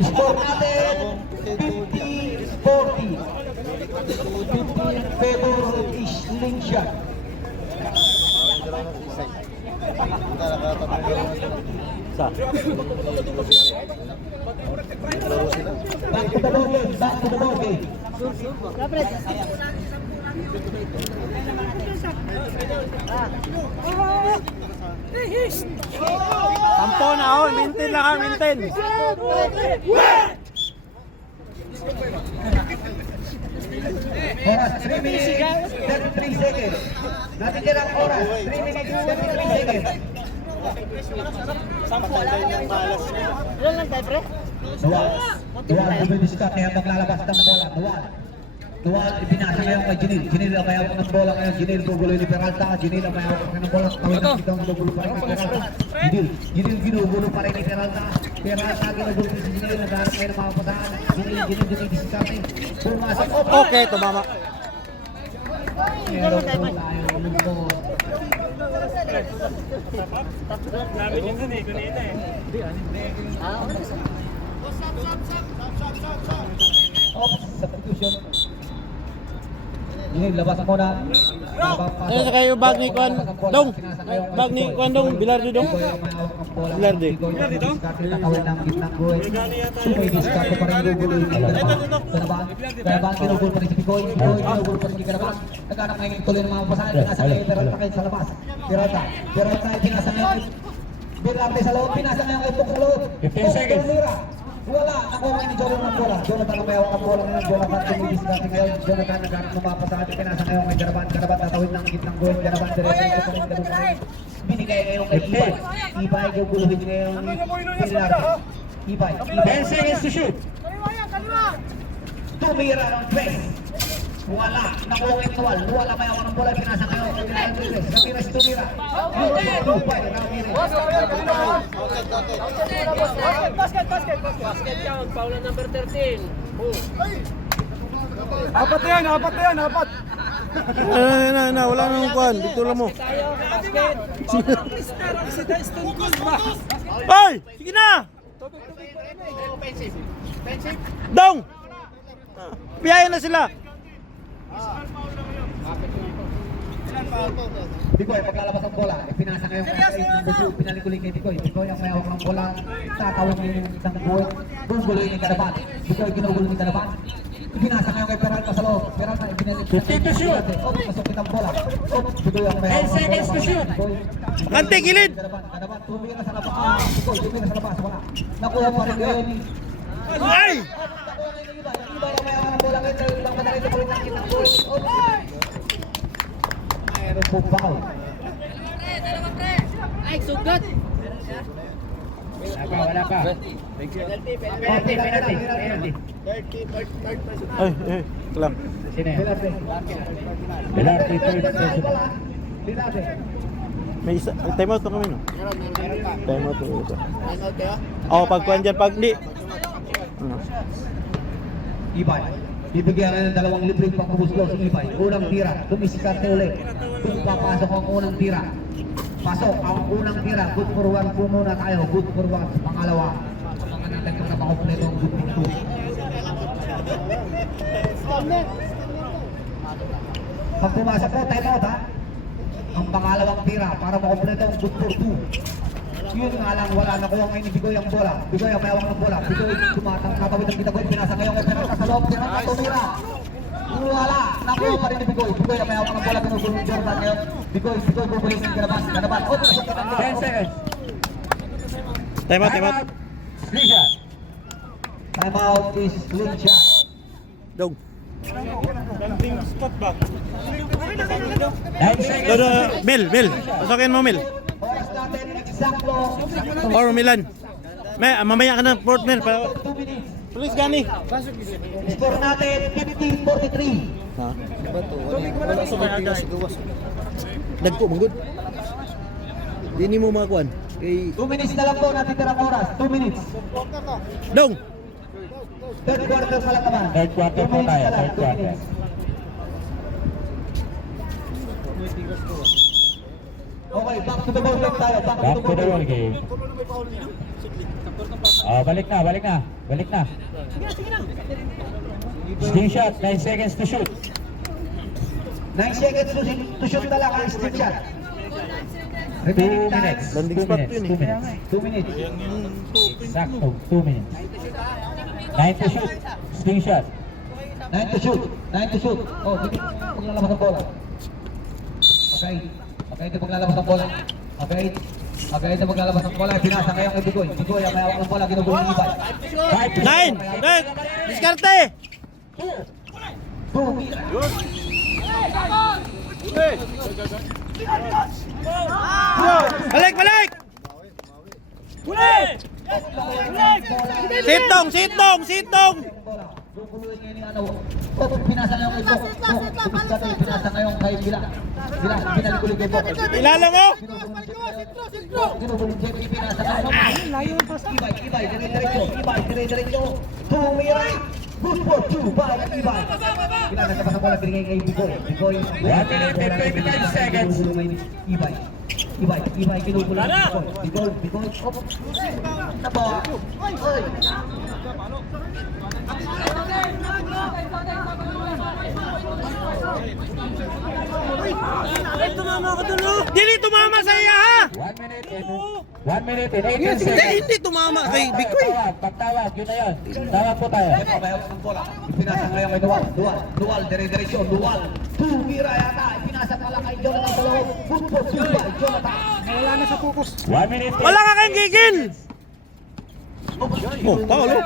Score natin 50-40. 50 in favor of Islingsha. Back to the ball game. Back to the ball game. Tampo na ako. Maintain lang ha. Maintain. Oras 3 minutes 33 seconds. Natitirang oras 3 minutes 33 seconds. Dual, dumidisikat kaya maglalabas ng bola. Dual, ipinasa ngayon kay Jinil. Jinil ang mayawak ng bola ngayon. Jinil guguloy ni Peralta. Jinil ang mayawak ng bola. Tawid ng kitang gugulo pa rin ni Peralta. Jinil ginugulo pa rin ni Peralta. Peralta ginugulo si Jinil. Nagharap ngayon ng mga pasahan. Jinil dumidisikat eh. Pumasok. Okay, tumama. Pero layo ng mundo. Substitution. Jinil, labas ako na. Ano sa kayo bag ni Kwan? Dong! Bag ni Kwan dong, Bilardo dong. Bilardo. Nakawin ng gitnang goal. Sumay diskarte pa rin gugulo yung Kalaban. Kalaban kinugul pa rin si Bicoy. Bicoy kinugul pa rin si Kalaban. Naghanap ngayon tuloy ng mga pasahan. Pinasa ngayon Peralta kayo sa labas. Peralta ay pinasa ngayon. Bilate sa loob. Pinasa ngayon kay Puk sa loob. 15 seconds. Wala. Nakuha ngayon ni Jonathan ng bola. Jonathan ang mayawak ng bola ngayon. Jonathan dumidiskarte ngayon. Jonathan naghanap ng mga pasahan. Pinasa ngayon kay Kalaban. Kalaban tatawid ng gitnang goal. Kalaban diretso pa rin ganun pa rin. Binigay ngayon kay Ibay. Ibay guguluhin ngayon ni Bilate. Ibay. 10 seconds to shoot. Tumira ng press. Wala. Nakuha ngayon Dual. Dual ang mayawak ng bola. Pinasa ngayon kay Ramirez. Ramirez tumira. Tupay. Ramirez. Basket count. Foul number 13. Apat. Na, wala nang Kwan. Dito lang mo. Tayo. Basket. Hoy! Sige na! Dong! Biyaya na sila. Bicoy, paglalabas ang bola, ipinasa ngayon kay number 2, pinalikuling kay Bicoy. Bicoy ang mayawak ng bola, tatawag ngayon yung isang goal, guguloy ni Kalaban. Bicoy ginugulo ni Kalaban. Ipinasa ngayon kay Peralta sa loob. Peralta, ibinalik. 15 to shoot. Masukit ang bola. Bicoy ang mayawak 10 seconds to shoot. Ante, gilid! Kalaban, tumira sa labas. Bicoy, tumira sa labas, wala. Nakuha pa rin ngayon ni... Ay! Nakuha ngayon ni Ibay. Ibay ang mayawak ng bola ngayon, ibang madali na kulit ng kitang goal. Mayroon po foul. Ay, sugat. Wala pa. Penalty, Penalty, penalty, penalty. 30. Ay, ito lang. Sino yan? Belarte, third session. May isa, time out pa kami no? Meron pa. Time out pa ito. Timeout kayo? Oo, pag kuhan dyan, pag di. Ibay. Bibigyan na ng dalawang libreng pangkabuslo si Ibay. Unang tira, dumisikarte ulit. Kung papasok ang unang tira. Pasok ang unang tira. Good for one po muna tayo. Good for one. Pangalawa. Mga natin kung napakumpleto ang good for two. Pag pumasok po, time out ha. Ang pangalawang tira para makumpleto ang good for two. Yun nga lang, wala nakuha ngayon ni Bigoy ang bola. Bigoy ang mayawang ng bola. Bigoy tumatang katawid ang Bigoy. Pinasa ngayong operata sa loob. Tira na tumira. Wala. Nakuha pa rin ni Bigoy. Bigoy ang mayawang ng bola. Pinusong ni Jordan ngayon. Bigoy bubulis ng Ganaban. Ganaban. O, pinusong ka ng 10 seconds. Time out, time out. Screenshot. Time out is clean shot. Dong. 9 seconds. Mil. Pasokin mo, Mil. Oras natin, eksakto. Or Milan. Mamaya ka na, Port Mil. 2 minutes. Please, Gani. Score natin, 15-43. Ha? Dagko, manggod. Di mo makakuan. Kay 2 minutes na lang po natitirang oras. 2 minutes. Dong. Third quarter pa lang naman. Third quarter 2 po minutes tayo, na lang, third 2 quarter. minutes. Okay, back to the ball game tayo. Back Back to to the the ball ball game. game. Balik na. Screenshot, 9 seconds to shoot. 9 seconds to shoot na lang ang stick shot. 2 minutes. Landing 2 spot minutes. yun 2 minutes. 2 minutes. Sakto, 2 minutes. 9 to shoot. Screenshot. 9 to shoot. 9 to shoot. Oh, paglalabas ang bola. Okay. Okay, ito paglalabas ang bola. Okay. Okay, ito paglalabas ang bola. Pinasa ngayong kay Bigoy. Bigoy ang mayawak ng bola. Ginugulo ng Ibay. 9. Diskarte. 2 minutes. Balik. Sitong. Guguluhin ngayon ni ano. Oh, pinasa ngayong kay Bok. Pinasa ngayong kay Bila. Binaligulo kay Bok. Ilala mo. Ginugulo Jeffrey. Pinasa ngayong. Ibay, dire-diretso. Tumira. Good for two by Ibay. Pinasa ka pa sa bola. Binigay kay Bigoy. 1 minute and 25 seconds. Ibay, ginugulo ng Bigoy. Bigoy. Oh. Nabo. Oy. Dili tumama sa iya ha. 1 minute and 18 seconds. Hindi tumama kay Bikoy. Pagtawag, yun na yun. Tawag po tayo. Ito, mayawak ng bola. Ipinasa ngayon kay Dual, dire-diretso, Dual. Tumira yata, ipinasa ka lang kay Jonathan sa loob. Good for two by Jonathan. Wala na sa focus. 1 minute. Wala ka kang gigil. Oh, Paulo.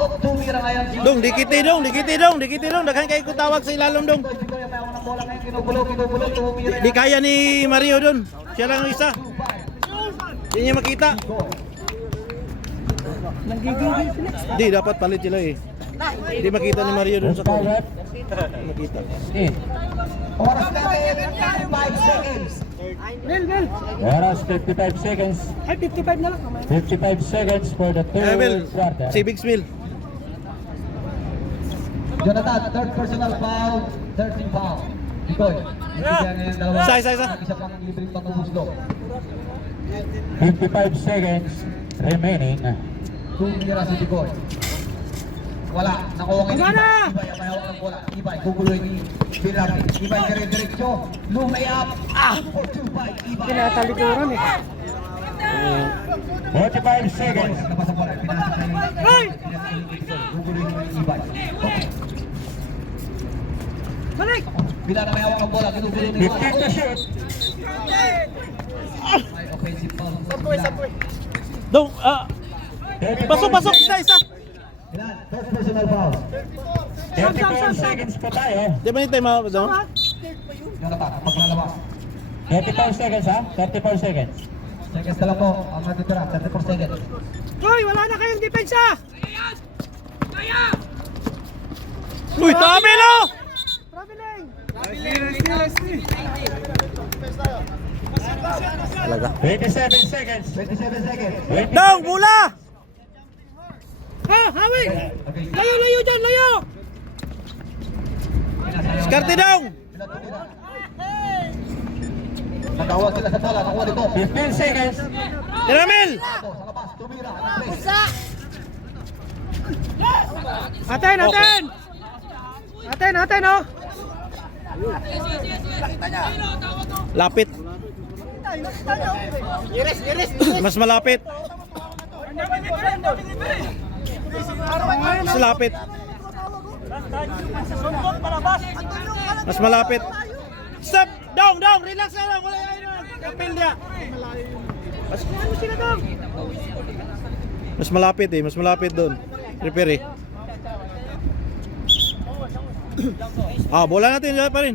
Oh, tumira ngayon. Dong, dikiti dong. Daghan kay ko tawag sa ilalom dong. Ito yung mayawak ng bola ngayon, kinugulo, tumira Di kaya ni Mario dun. Siya lang ang isa. Hindi niya makita. Nanggigigil sila. Di, dapat palit sila eh. Hindi makita ni Mario dun sa corner. Tawag. Hindi makita. Oras natin, 5 seconds. Mel. Oras 55 seconds. Ay, 55 na lang. 55 seconds for the Emil, third quarter. si Big Smil. Jonathan, third personal foul, 13 foul. Bigoy. Bibigyan ngayon dalawa. Isa. Isa pang libreng pangubuslo. 55 seconds remaining. Tumira si Bigoy. Wala, nakuha ngayon. Wala na! Ibay ang mayawak ng bola. Ibay, guguloy ni Pilar. Ibay, dire-diretso. Lumayap. For two by Ibay. Tinatalikuran eh. 45 seconds. Labas ang bola. Pinasa kayo. Guguloy ni Ibay. Balik! Pilar ang mayawak ng bola. Ginuguloy ni 15 to shoot. May offensive foul. Dong, 34 pasok, seconds. isa. Pilar, third personal foul. 34 seconds pa tayo. Di ba ni tayo dong? Jonathan, paglalabas. 34 seconds ha? 34 seconds. Seconds na lang po ang natitira, 34 seconds. Hoy, wala na kayong depensa! Uy, dami no! Traveling! Talaga. 27 seconds. 27 seconds. Dong, bola! Ha, hawin! Layo, layo dyan, layo! Skarte dong! Natawag sila sa bola, nakuha dito. 15 seconds. Tiramil! Sa labas, tumira. Aten, aten! Aten, aten, oh! Lapit. Mas malapit. Mas lapit. Mas malapit. Stop! Dong, dong! Relax na lang! Wala yan! Kapil niya! Mas malapit eh. Mas malapit doon. Prepare eh. Ah, bola natin. Dito pa rin.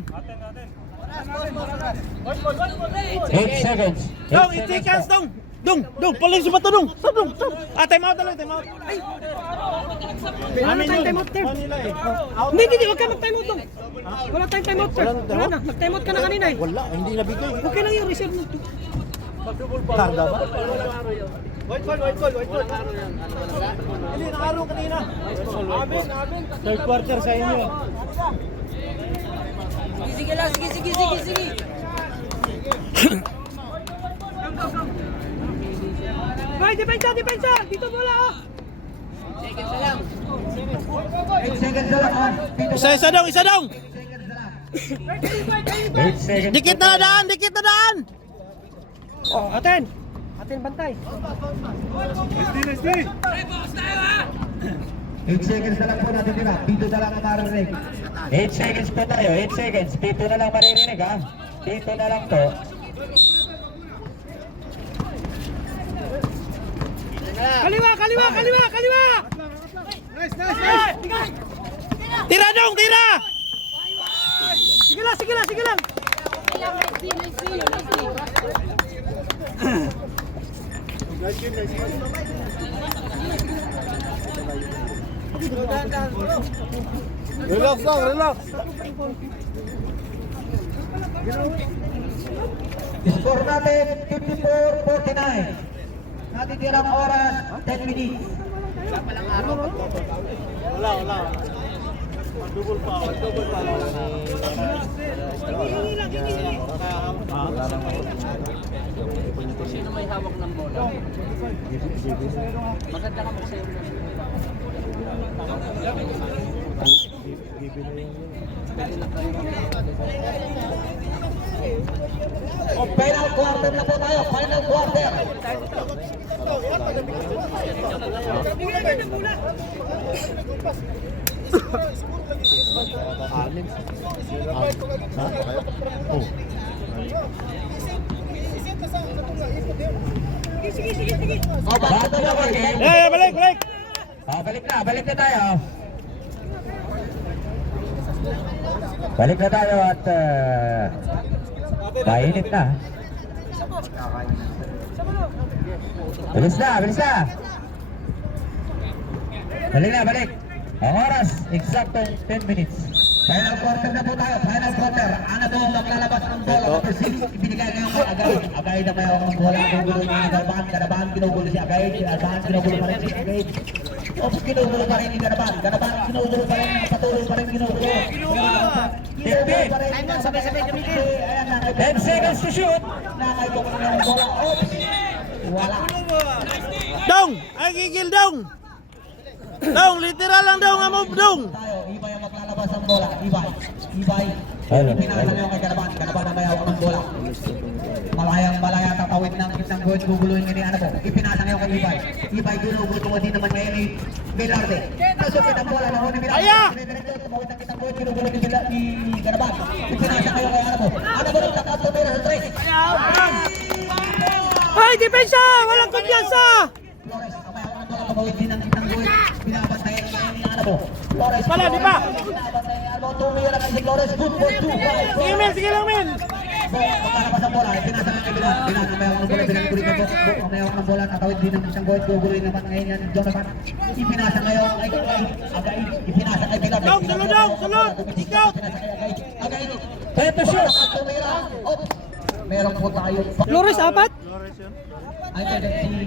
8 seconds. Dong, 8 seconds, dong! Dong, dong! Paling sa bato, dong! Stop, dong! Stop! Ah, time out na lang, time out. Wala tayong time out, Tim. Hindi, hindi, huwag ka mag-time out, dong. Wala tayong time out, sir. Wala na, mag-time out ka na kanina eh. Wala, hindi nabigay. Okay lang yung reserve mo. Targa ba? White ball. Hindi, nakaro kanina. Amin. Third quarter sa inyo. Sige lang, sige. Hoy, depensa! Dito bola, oh! 8 seconds na lang, ha? Isa dong, isa dong! 8 seconds. Dikit na daan! Oh, aten! Aten, bantay! 8 seconds na lang po natitira. Dito na lang ang maririnig. 8 seconds po tayo. 8 seconds. Dito na lang maririnig ha. Dito na lang to. Kaliwa! Tira dong, tira! Sige lang! Relax lang, relax! Score natin, 54-49. Natitirang oras, 10 minutes. Wala. Double pa. Sino may hawak ng bola? Maganda ka magsayo. Final quarter na po tayo, final quarter. Back to our game. Balik! Balik na tayo. Balik na tayo at mainit na. Bilis na. Balik. Ang oras, exactong 10 minutes. Final quarter na po tayo, final quarter. Ano po ang maglalabas ng bola? Number 6, ibinigay ngayon kay Agay. Agay na may hawak ng bola. Ginugulo niya ni Ganaban, ginugulo si Agay. Ginugulo pa rin si Agay. Ops, ginugulo pa rin ni Ganaban. Ginugulo pa rin, patuloy pa rin ginugulo. Ginugulo pa rin. Sabay-sabay gamitin. 10 seconds to shoot. Nakay ko na ng bola. Ops! Wala. Dong! Ay, gigil dong! Dong, literal lang dong, move dong! Tayo, Ibay ang maglalabas ng bola. Ibay. Pinasa niyo kay Ganaban. Ganaban ang may hawak ng bola. Malaya tatawid ng kitang goal. Guguluhin niya ni ano po. Ipinasa niyo kay Ibay. Ibay ginugulo din naman ngayon ni Velarde. Nasupit ang bola. Nahuli ni Velarde. Aya! Tumawid ng kitang goal. Ginugulo ni Ganaban. Ipinasa kayo kay ano po. Ano po ng tatap tumira sa 3. Hoy, depensa! Walang kumpiyansa! Flores, ang may hawak ng bola. Tumawid din ng kitang goal. Binabantayan ngayon ni ano po. Flores. Pala, di ba? Binabantayan ni ano. Tumira kay si Flores. Good for 2. Sige, Mel! Pagkalabas ang bola, pinasa ng Bilan. Bilan, ang mayawak ng bola, binalikulit ng bola. Ang mayawak ng bola, tatawid din ng isang goal. Guguloy naman ngayon yan, Jonathan. Ipinasa ngayon kay Agay. Ipinasa kay Bilan. Sulod! Ikaw! Agay. Beto shoot! Meron po tayo. Flores, apat. Ay, si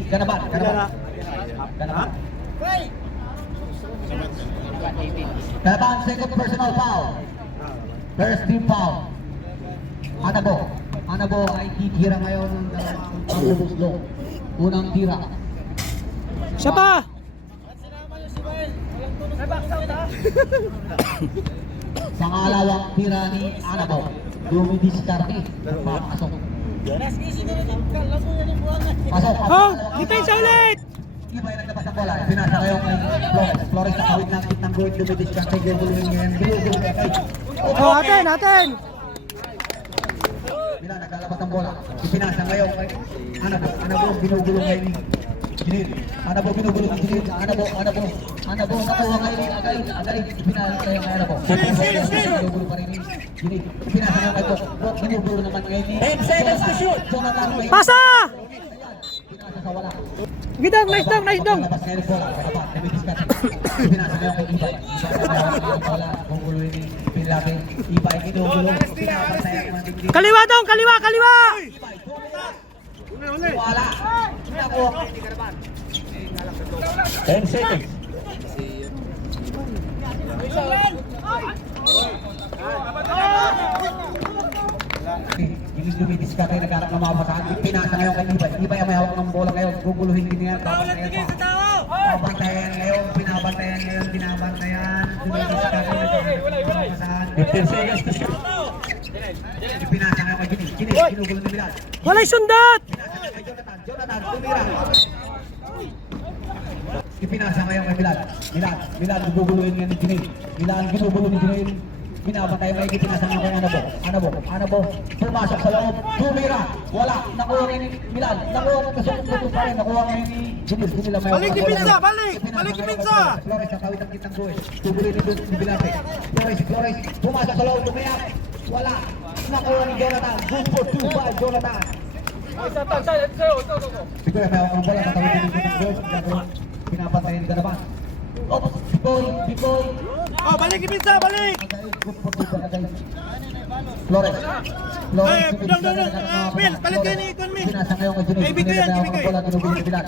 Ganaban. Ganaban. Ganaban, second personal foul. First team foul. Anabo ay titira ngayon ng pangubuslo. Unang tira. Siya pa. Pangalawang tira ni Anabo. Dumidiskarte. Papasok. Pasok. Oh, depensa ulit. Iba yung naglabas ang bola. Pinasa ngayon kay Flores. Flores nakawit ng kitang goal. Dumidiskarte. Guguluhin ngayon. Guguluhin kay. Oh, atin. Bila naglalabas ang bola. Ipinasa ngayon kay Anabo binugulong kay Jinil. Anabo binugulong kay Jinil. Anabo nakuha kay Agay. Ipinasa ngayon kay Anabo. Binugulong pa rin ni Jinil. Ipinasa ngayon kay Bok. Binugulong naman kay ni 10 seconds to shoot! Jonathan May. Pasa. Pinasa sa wala. Gidang, nice dong. Labas ngayon bola. Katapat. Dumidiskarte. Ipinasa ngayon kay Ibay. Bola. Guguluhin ni Pinlaki. Ibay ginugulong. Pinapasayak man din. Kaliwa dong, kaliwa. Wala. Nakuha kay ni Ganaban. 10 seconds. Hindi dumidiskarte ay nagharap ng mga basahan. Pinasa ngayon kay Ibay. Ibay ang may hawak ng bola ngayon. Guguluhin din niya. Babantayan ngayon. Binabantayan. Dumidiskarte ay nagharap ng mga basahan. 15 seconds to shoot. Pinasa ngayon kay Jinil. Ginugulo ni Bilal. Walay sundat. Pinasa ngayon kay Jonathan. Tumira. Ipinasa ngayon kay Bilal. Bilal guguluhin niya ni Jinil. Bilal ginugulo ni Jinil. Binabatay may ipinasa ngayon kay Anabo. Pumasok sa loob. Tumira. Wala. Nakuha ngayon ni Bilal. Nakuha ngayon kasukot pa rin. Nakuha ngayon ni Jinil. Balik ni Pinsa, balik ni Pinsa. Flores ang kawit ang kitang goal. Guguluhin ni Bilal. Flores. Pumasok sa loob. Tumiyak. Wala. Nakuha ni Jonathan. Good for 2-5 Jonathan. Siguro may awak ng bola, tatawid din yung kitang goal. Pinapatayin ka naman. Biboy. Oh, balik ni Pinsa, balik! Good for 2-5 agay. Flores. Ay, dong. Bill, balik kayo ni Kunmi. Pinasa ngayon kay Jinil. Ibig ko yan, ibig ko yan. Bola, ginugulo ni Bilal.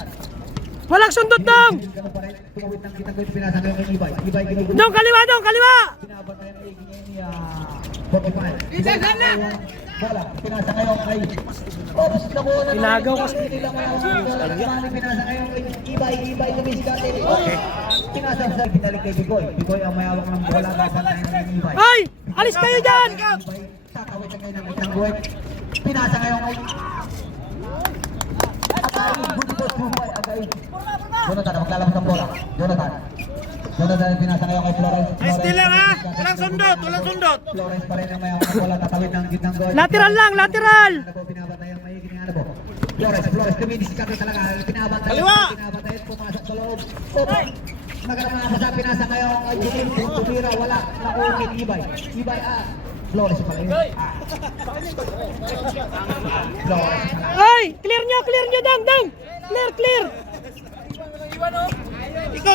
Walang sundot dong. Ganun pa rin. Tumawid ng kitang goal. Pinasa ngayon kay Ibay. Ibay ginugulo. Dong, kaliwa. Pinapatayin ay ni 45. Bola, pinasa ngayon kay Ops, nakuha na Inagaw kasi. Pinasa ngayon kay Ibay dumiskarte. Okay. Pinasa sa binalik kay Bigoy. Bigoy ang mayawak ng bola. Babantayan ng Ibay. Ay, alis kayo dyan. Ibay, tatawid na kayo ng isang guwet. Pinasa ngayon kay Agay. Good for 2-5 Agay. Jonathan, maglalabas ang bola. Jonathan, pinasa ngayon kay Flores. Ay, still lang ha! Walang sundot! Flores pa rin ang mayawak ng bola. Tatawid ng gitnang goal. Lateral. Anabo, binabantayan may higit ni Anabo. Flores, dumidiskarte talaga. Binabantayan. Kaliwa! Binabantayan, pumasok sa loob. Magandang mga basa, pinasa ngayon kay Jinil. Tumira, wala. Nakuha kay Ibay. Flores pala yun. Flores. Ay, clear nyo dong. Clear. Ikot!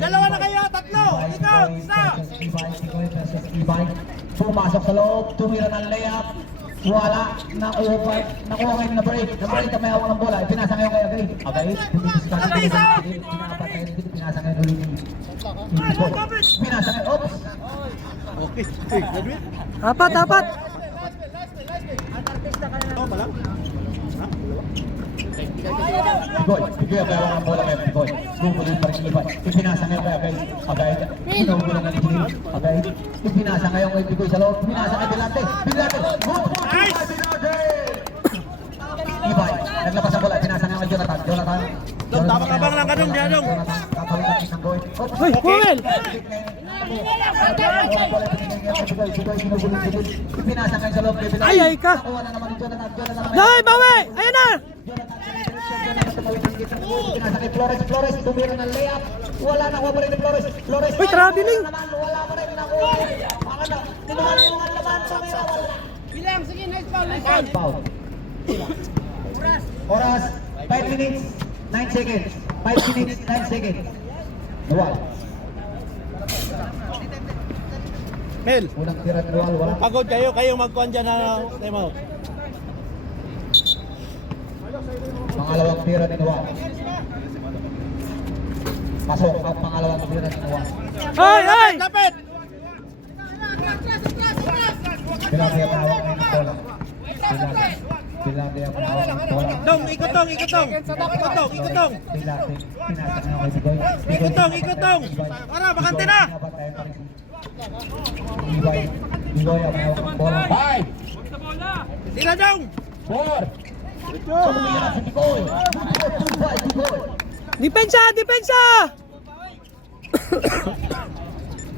Dalawa na kayo, tatlo! Ikaw, isa! Ibay. Pumasok sa loob. Tumira ng layup. Wala. Nakuha ngayon na break. Na-break na may hawak ng bola. Pinasa ngayon kay Agay. Pinasa ngayon ulit ni Pinasa ngayon. Oops. Apat. Bigoy ang may hawak ng bola ngayon. Bigoy. Gugulin pa rin si Ibay. Ipinasa ngayon kay Agay. Ginugulo na ni Jinil. Agay. Ipinasa ngayon kay Bigoy sa loob. Pinasa kay Bilante. Nice! Ibay, naglabas ang bola, pinasa nga kay Jonathan. Dong, tabang lang ka dong, diya dong. Tatawid ang isang goal. Uy, Puel. Pinasa ngayon sa loob. Ay, ka. Nakuha na naman ni Jonathan. Dai, bawi. Ayan na. Pinasa kay Flores, tumira ng layup. Wala, nakuha pa rin ni Flores. Uy, traveling. Wala pa rin, nakuha. ano, kinuha yung mga laman, tumira, wala. Bilang, sige, nice foul. Foul. Oras, 5 minutes, 9 seconds. 5 minutes, 9 seconds. Nawal. Mel, Unang tira ni Nawal, wala. pagod kayo magkuhan dyan na time out. Pangalawang tira ni Nawal. Pasok ang pangalawang tira ni Nawal. Ay! Lapit! Pinagaya panawak ngayon ng bola. Pinagaya panawak ng bola. Dong, ikutong! Ikutong! Pinasa ngayon kay Bigoy. Ikutong! Para, bakante na! Bigoy ang panawak ng bola. 5, Tira dong! 4, Tumira si Bigoy. Bigoy. Depensa!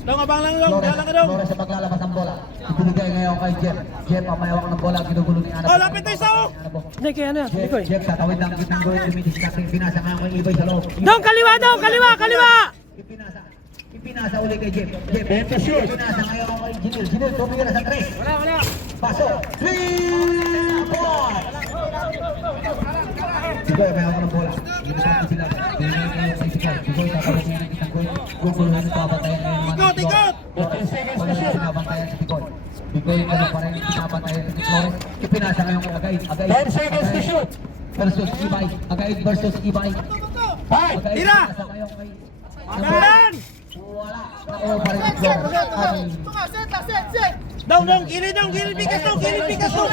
Dong, abang lang dong! Diyan lang ka dong! Flores sa paglalabas ng bola. Ibinigay ngayon kay Jeff. Jeff ang mayawak ng bola. Ginugulo ni Ana. Oh, lapit tayo sa o! Hindi, kaya ano yan? Jeff, Jeff tatawid ng gitnang gawin. Lumidistract yung pinasa nga kay Ibay sa loob. Dong, kaliwa! Ipinasa uli kay Jeff. Jeff, ipinasa ngayon kay Jinil. Jinil, tumira sa 3. Wala. Paso. 3 points! Bigoy, may hawak ng bola. Ginagawa sila. Ginagawa ngayon kay Bigoy. Bigoy, tatawid ngayon ng gitnang gawin. Guguluhan ito, abantayan ngayon ng mga Ikot! Wala na sinabantayan si Bigoy. Bigoy na lang pa rin sinabantayan si Flores. Ipinasa ngayon kay Agaid. 10 seconds to shoot. Versus Ibay. Agaid versus Ibay. 5, Agaid Tira! pinasa ngayon kay... Magalan! Wala. Nakuha pa rin si Flores. Ay, Dong! Gilid bigas dong!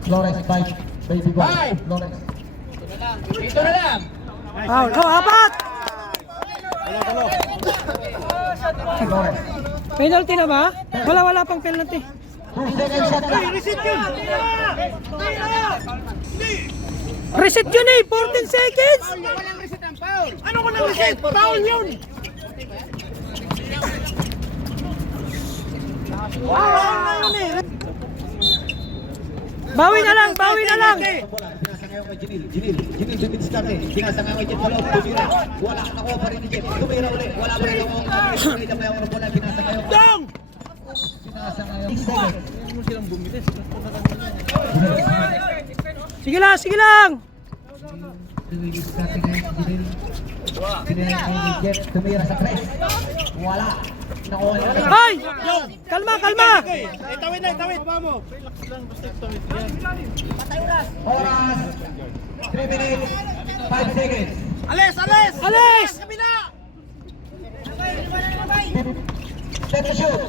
Flores, Ibay. Baby Bigoy. Five. Flores. dito na lang. Foul! Oh, apat! Flores. Penalty na ba? Wala pang penalty. 2 seconds shot clock. Reset yun! Reset yun eh! 14 seconds! Ano ko nang reset? Foul yun! Foul na yun eh! Bawi na lang! Bola, pinasa ngayon kay Jinil. Jinil, dumidistract eh. Pinasa ngayon kay Jeff. Wala, tumira. Wala, nakuha pa rin ni Jeff. Tumira uli. Wala pa rin nakuha. Tumira pa yung bola. Pinasa ngayon kay... Dong! Pinasa ngayon. 6 seconds. Sige lang! Dumidistract ngayon kay Jinil. Pinasa ngayon kay Jeff. Tumira sa 3. Wala. Nakuha niya. Ay! Kalma! Tawid na, tawid! Oras. 3 minutes. 5 seconds. Alis! Alis! Kabila! Set to shoot.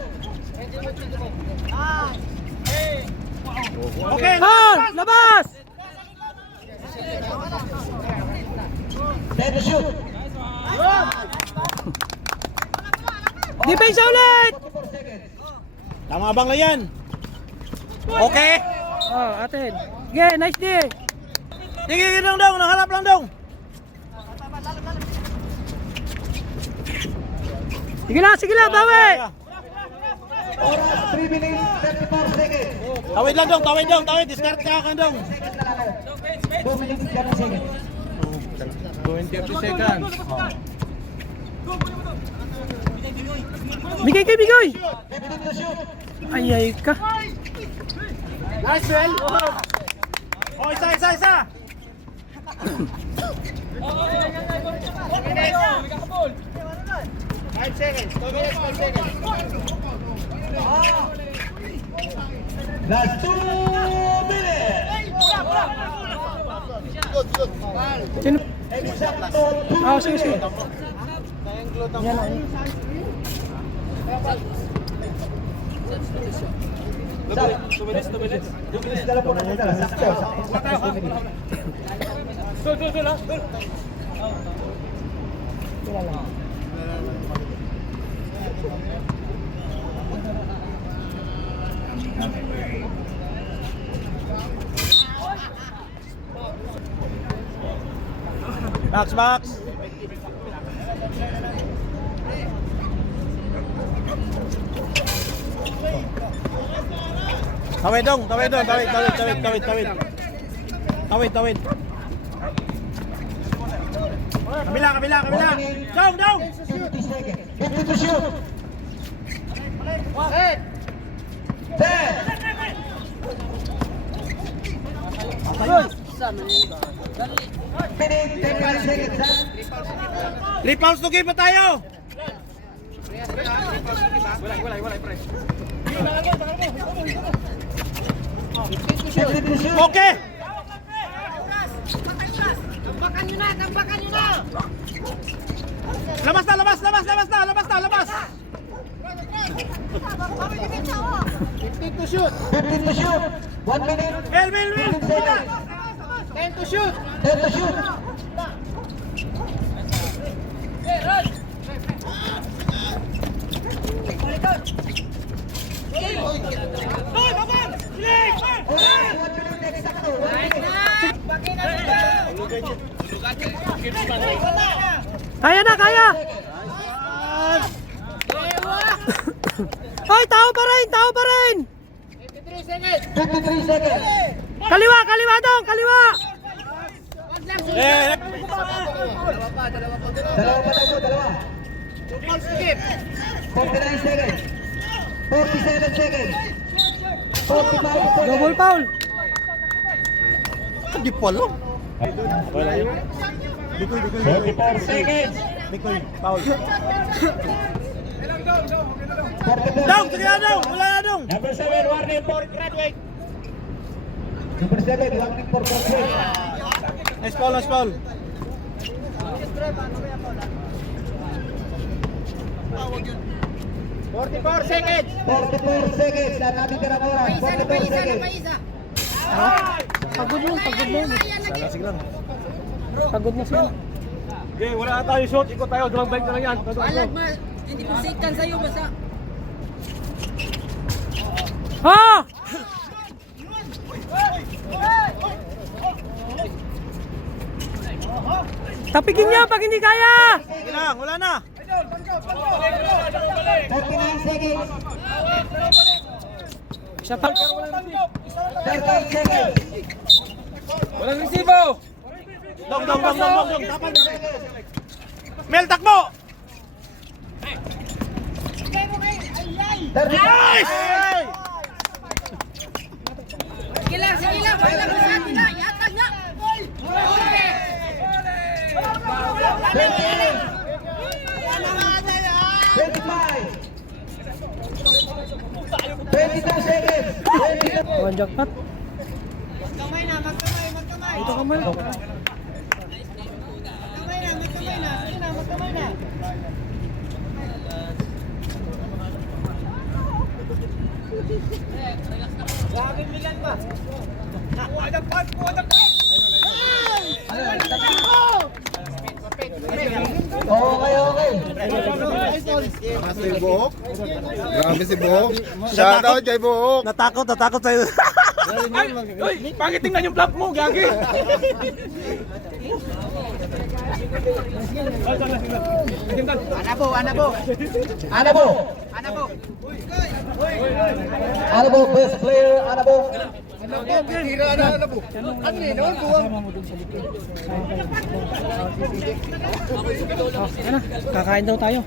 Okay! Foul! Labas! Set to shoot. Depensa ulit! 44 seconds. Tama abang lang yan! Okay! Oh, atin. Okay, nice day. Sige dong! Nahalap lang dong! Sige lang, bawi! Oras 3 minutes 34 seconds. Tawid lang dong! Discard ka dong! 2 minutes 7 seconds. 20 seconds. Bigay! 5 minutes to shoot. Ay ka. Nice, Well! Oh, isa! Five seconds. 2 minutes, 5 seconds. Last 2 minutes. Sino? Exacto 2 Ah, sige. minutes. Yan o. Tumilis na lang po natin tala. Sakto. 2 minutes. Box! Tawid dong! Tawid! Kabila! Dong! 50 seconds. 50 to shoot. Minute, 10 seconds, ha? 3 pounds to game pa tayo. Okay. Labas na, labas, labas, labas na, labas na, labas. 15 to shoot. 15 to shoot. 1 minute. Elvin, 15 seconds. 10 to shoot. 10 to shoot. Kaya na, kaya! Hoy, tao pa rin, tao pa rin! 53 seconds. Kaliwa, kaliwa dong, kaliwa! Dalawa pa tayo, dalawa. 49 seconds. 47 seconds. 45 seconds. Double foul! Hindi pa lang. 44 seconds. 44 Dong, sige na dong, wala na dong. Number 7, warning for graduate. Number 7, warning for graduate. Nice foul, nice foul. 44 seconds. 44 seconds. Ang ating tirang oras. 44 seconds. Pagod mo, pagod mo. Pagod mo siya. Okay, wala na tayo shot. Ikot tayo, drag bike na lang yan. Alag ma, hindi po sikan sa'yo basta. Ha! Tapikin niya pag hindi kaya! Sige lang, wala na. 39 seconds. Isa pa. 38 seconds. Walang resibo! Dong, dong, dong, dong, dong. Tapan. Mel, takbo! 30 Nice! Sige lang, wala mo sa atin na, yatag na. 22 seconds. 22. One jackpot. Magkamay na, magkamay, magkamay. Ito ka man. Magkamay na, magkamay na. Sige na, magkamay na. Grabe Milan ba? Okay, okay. Grabe si Buhok. Shoutout kay Buhok. Natakot sa'yo. Ay, pangit tingnan yung vlog mo, gagi. Anabo, best player, Anabo. Kakain daw tayo.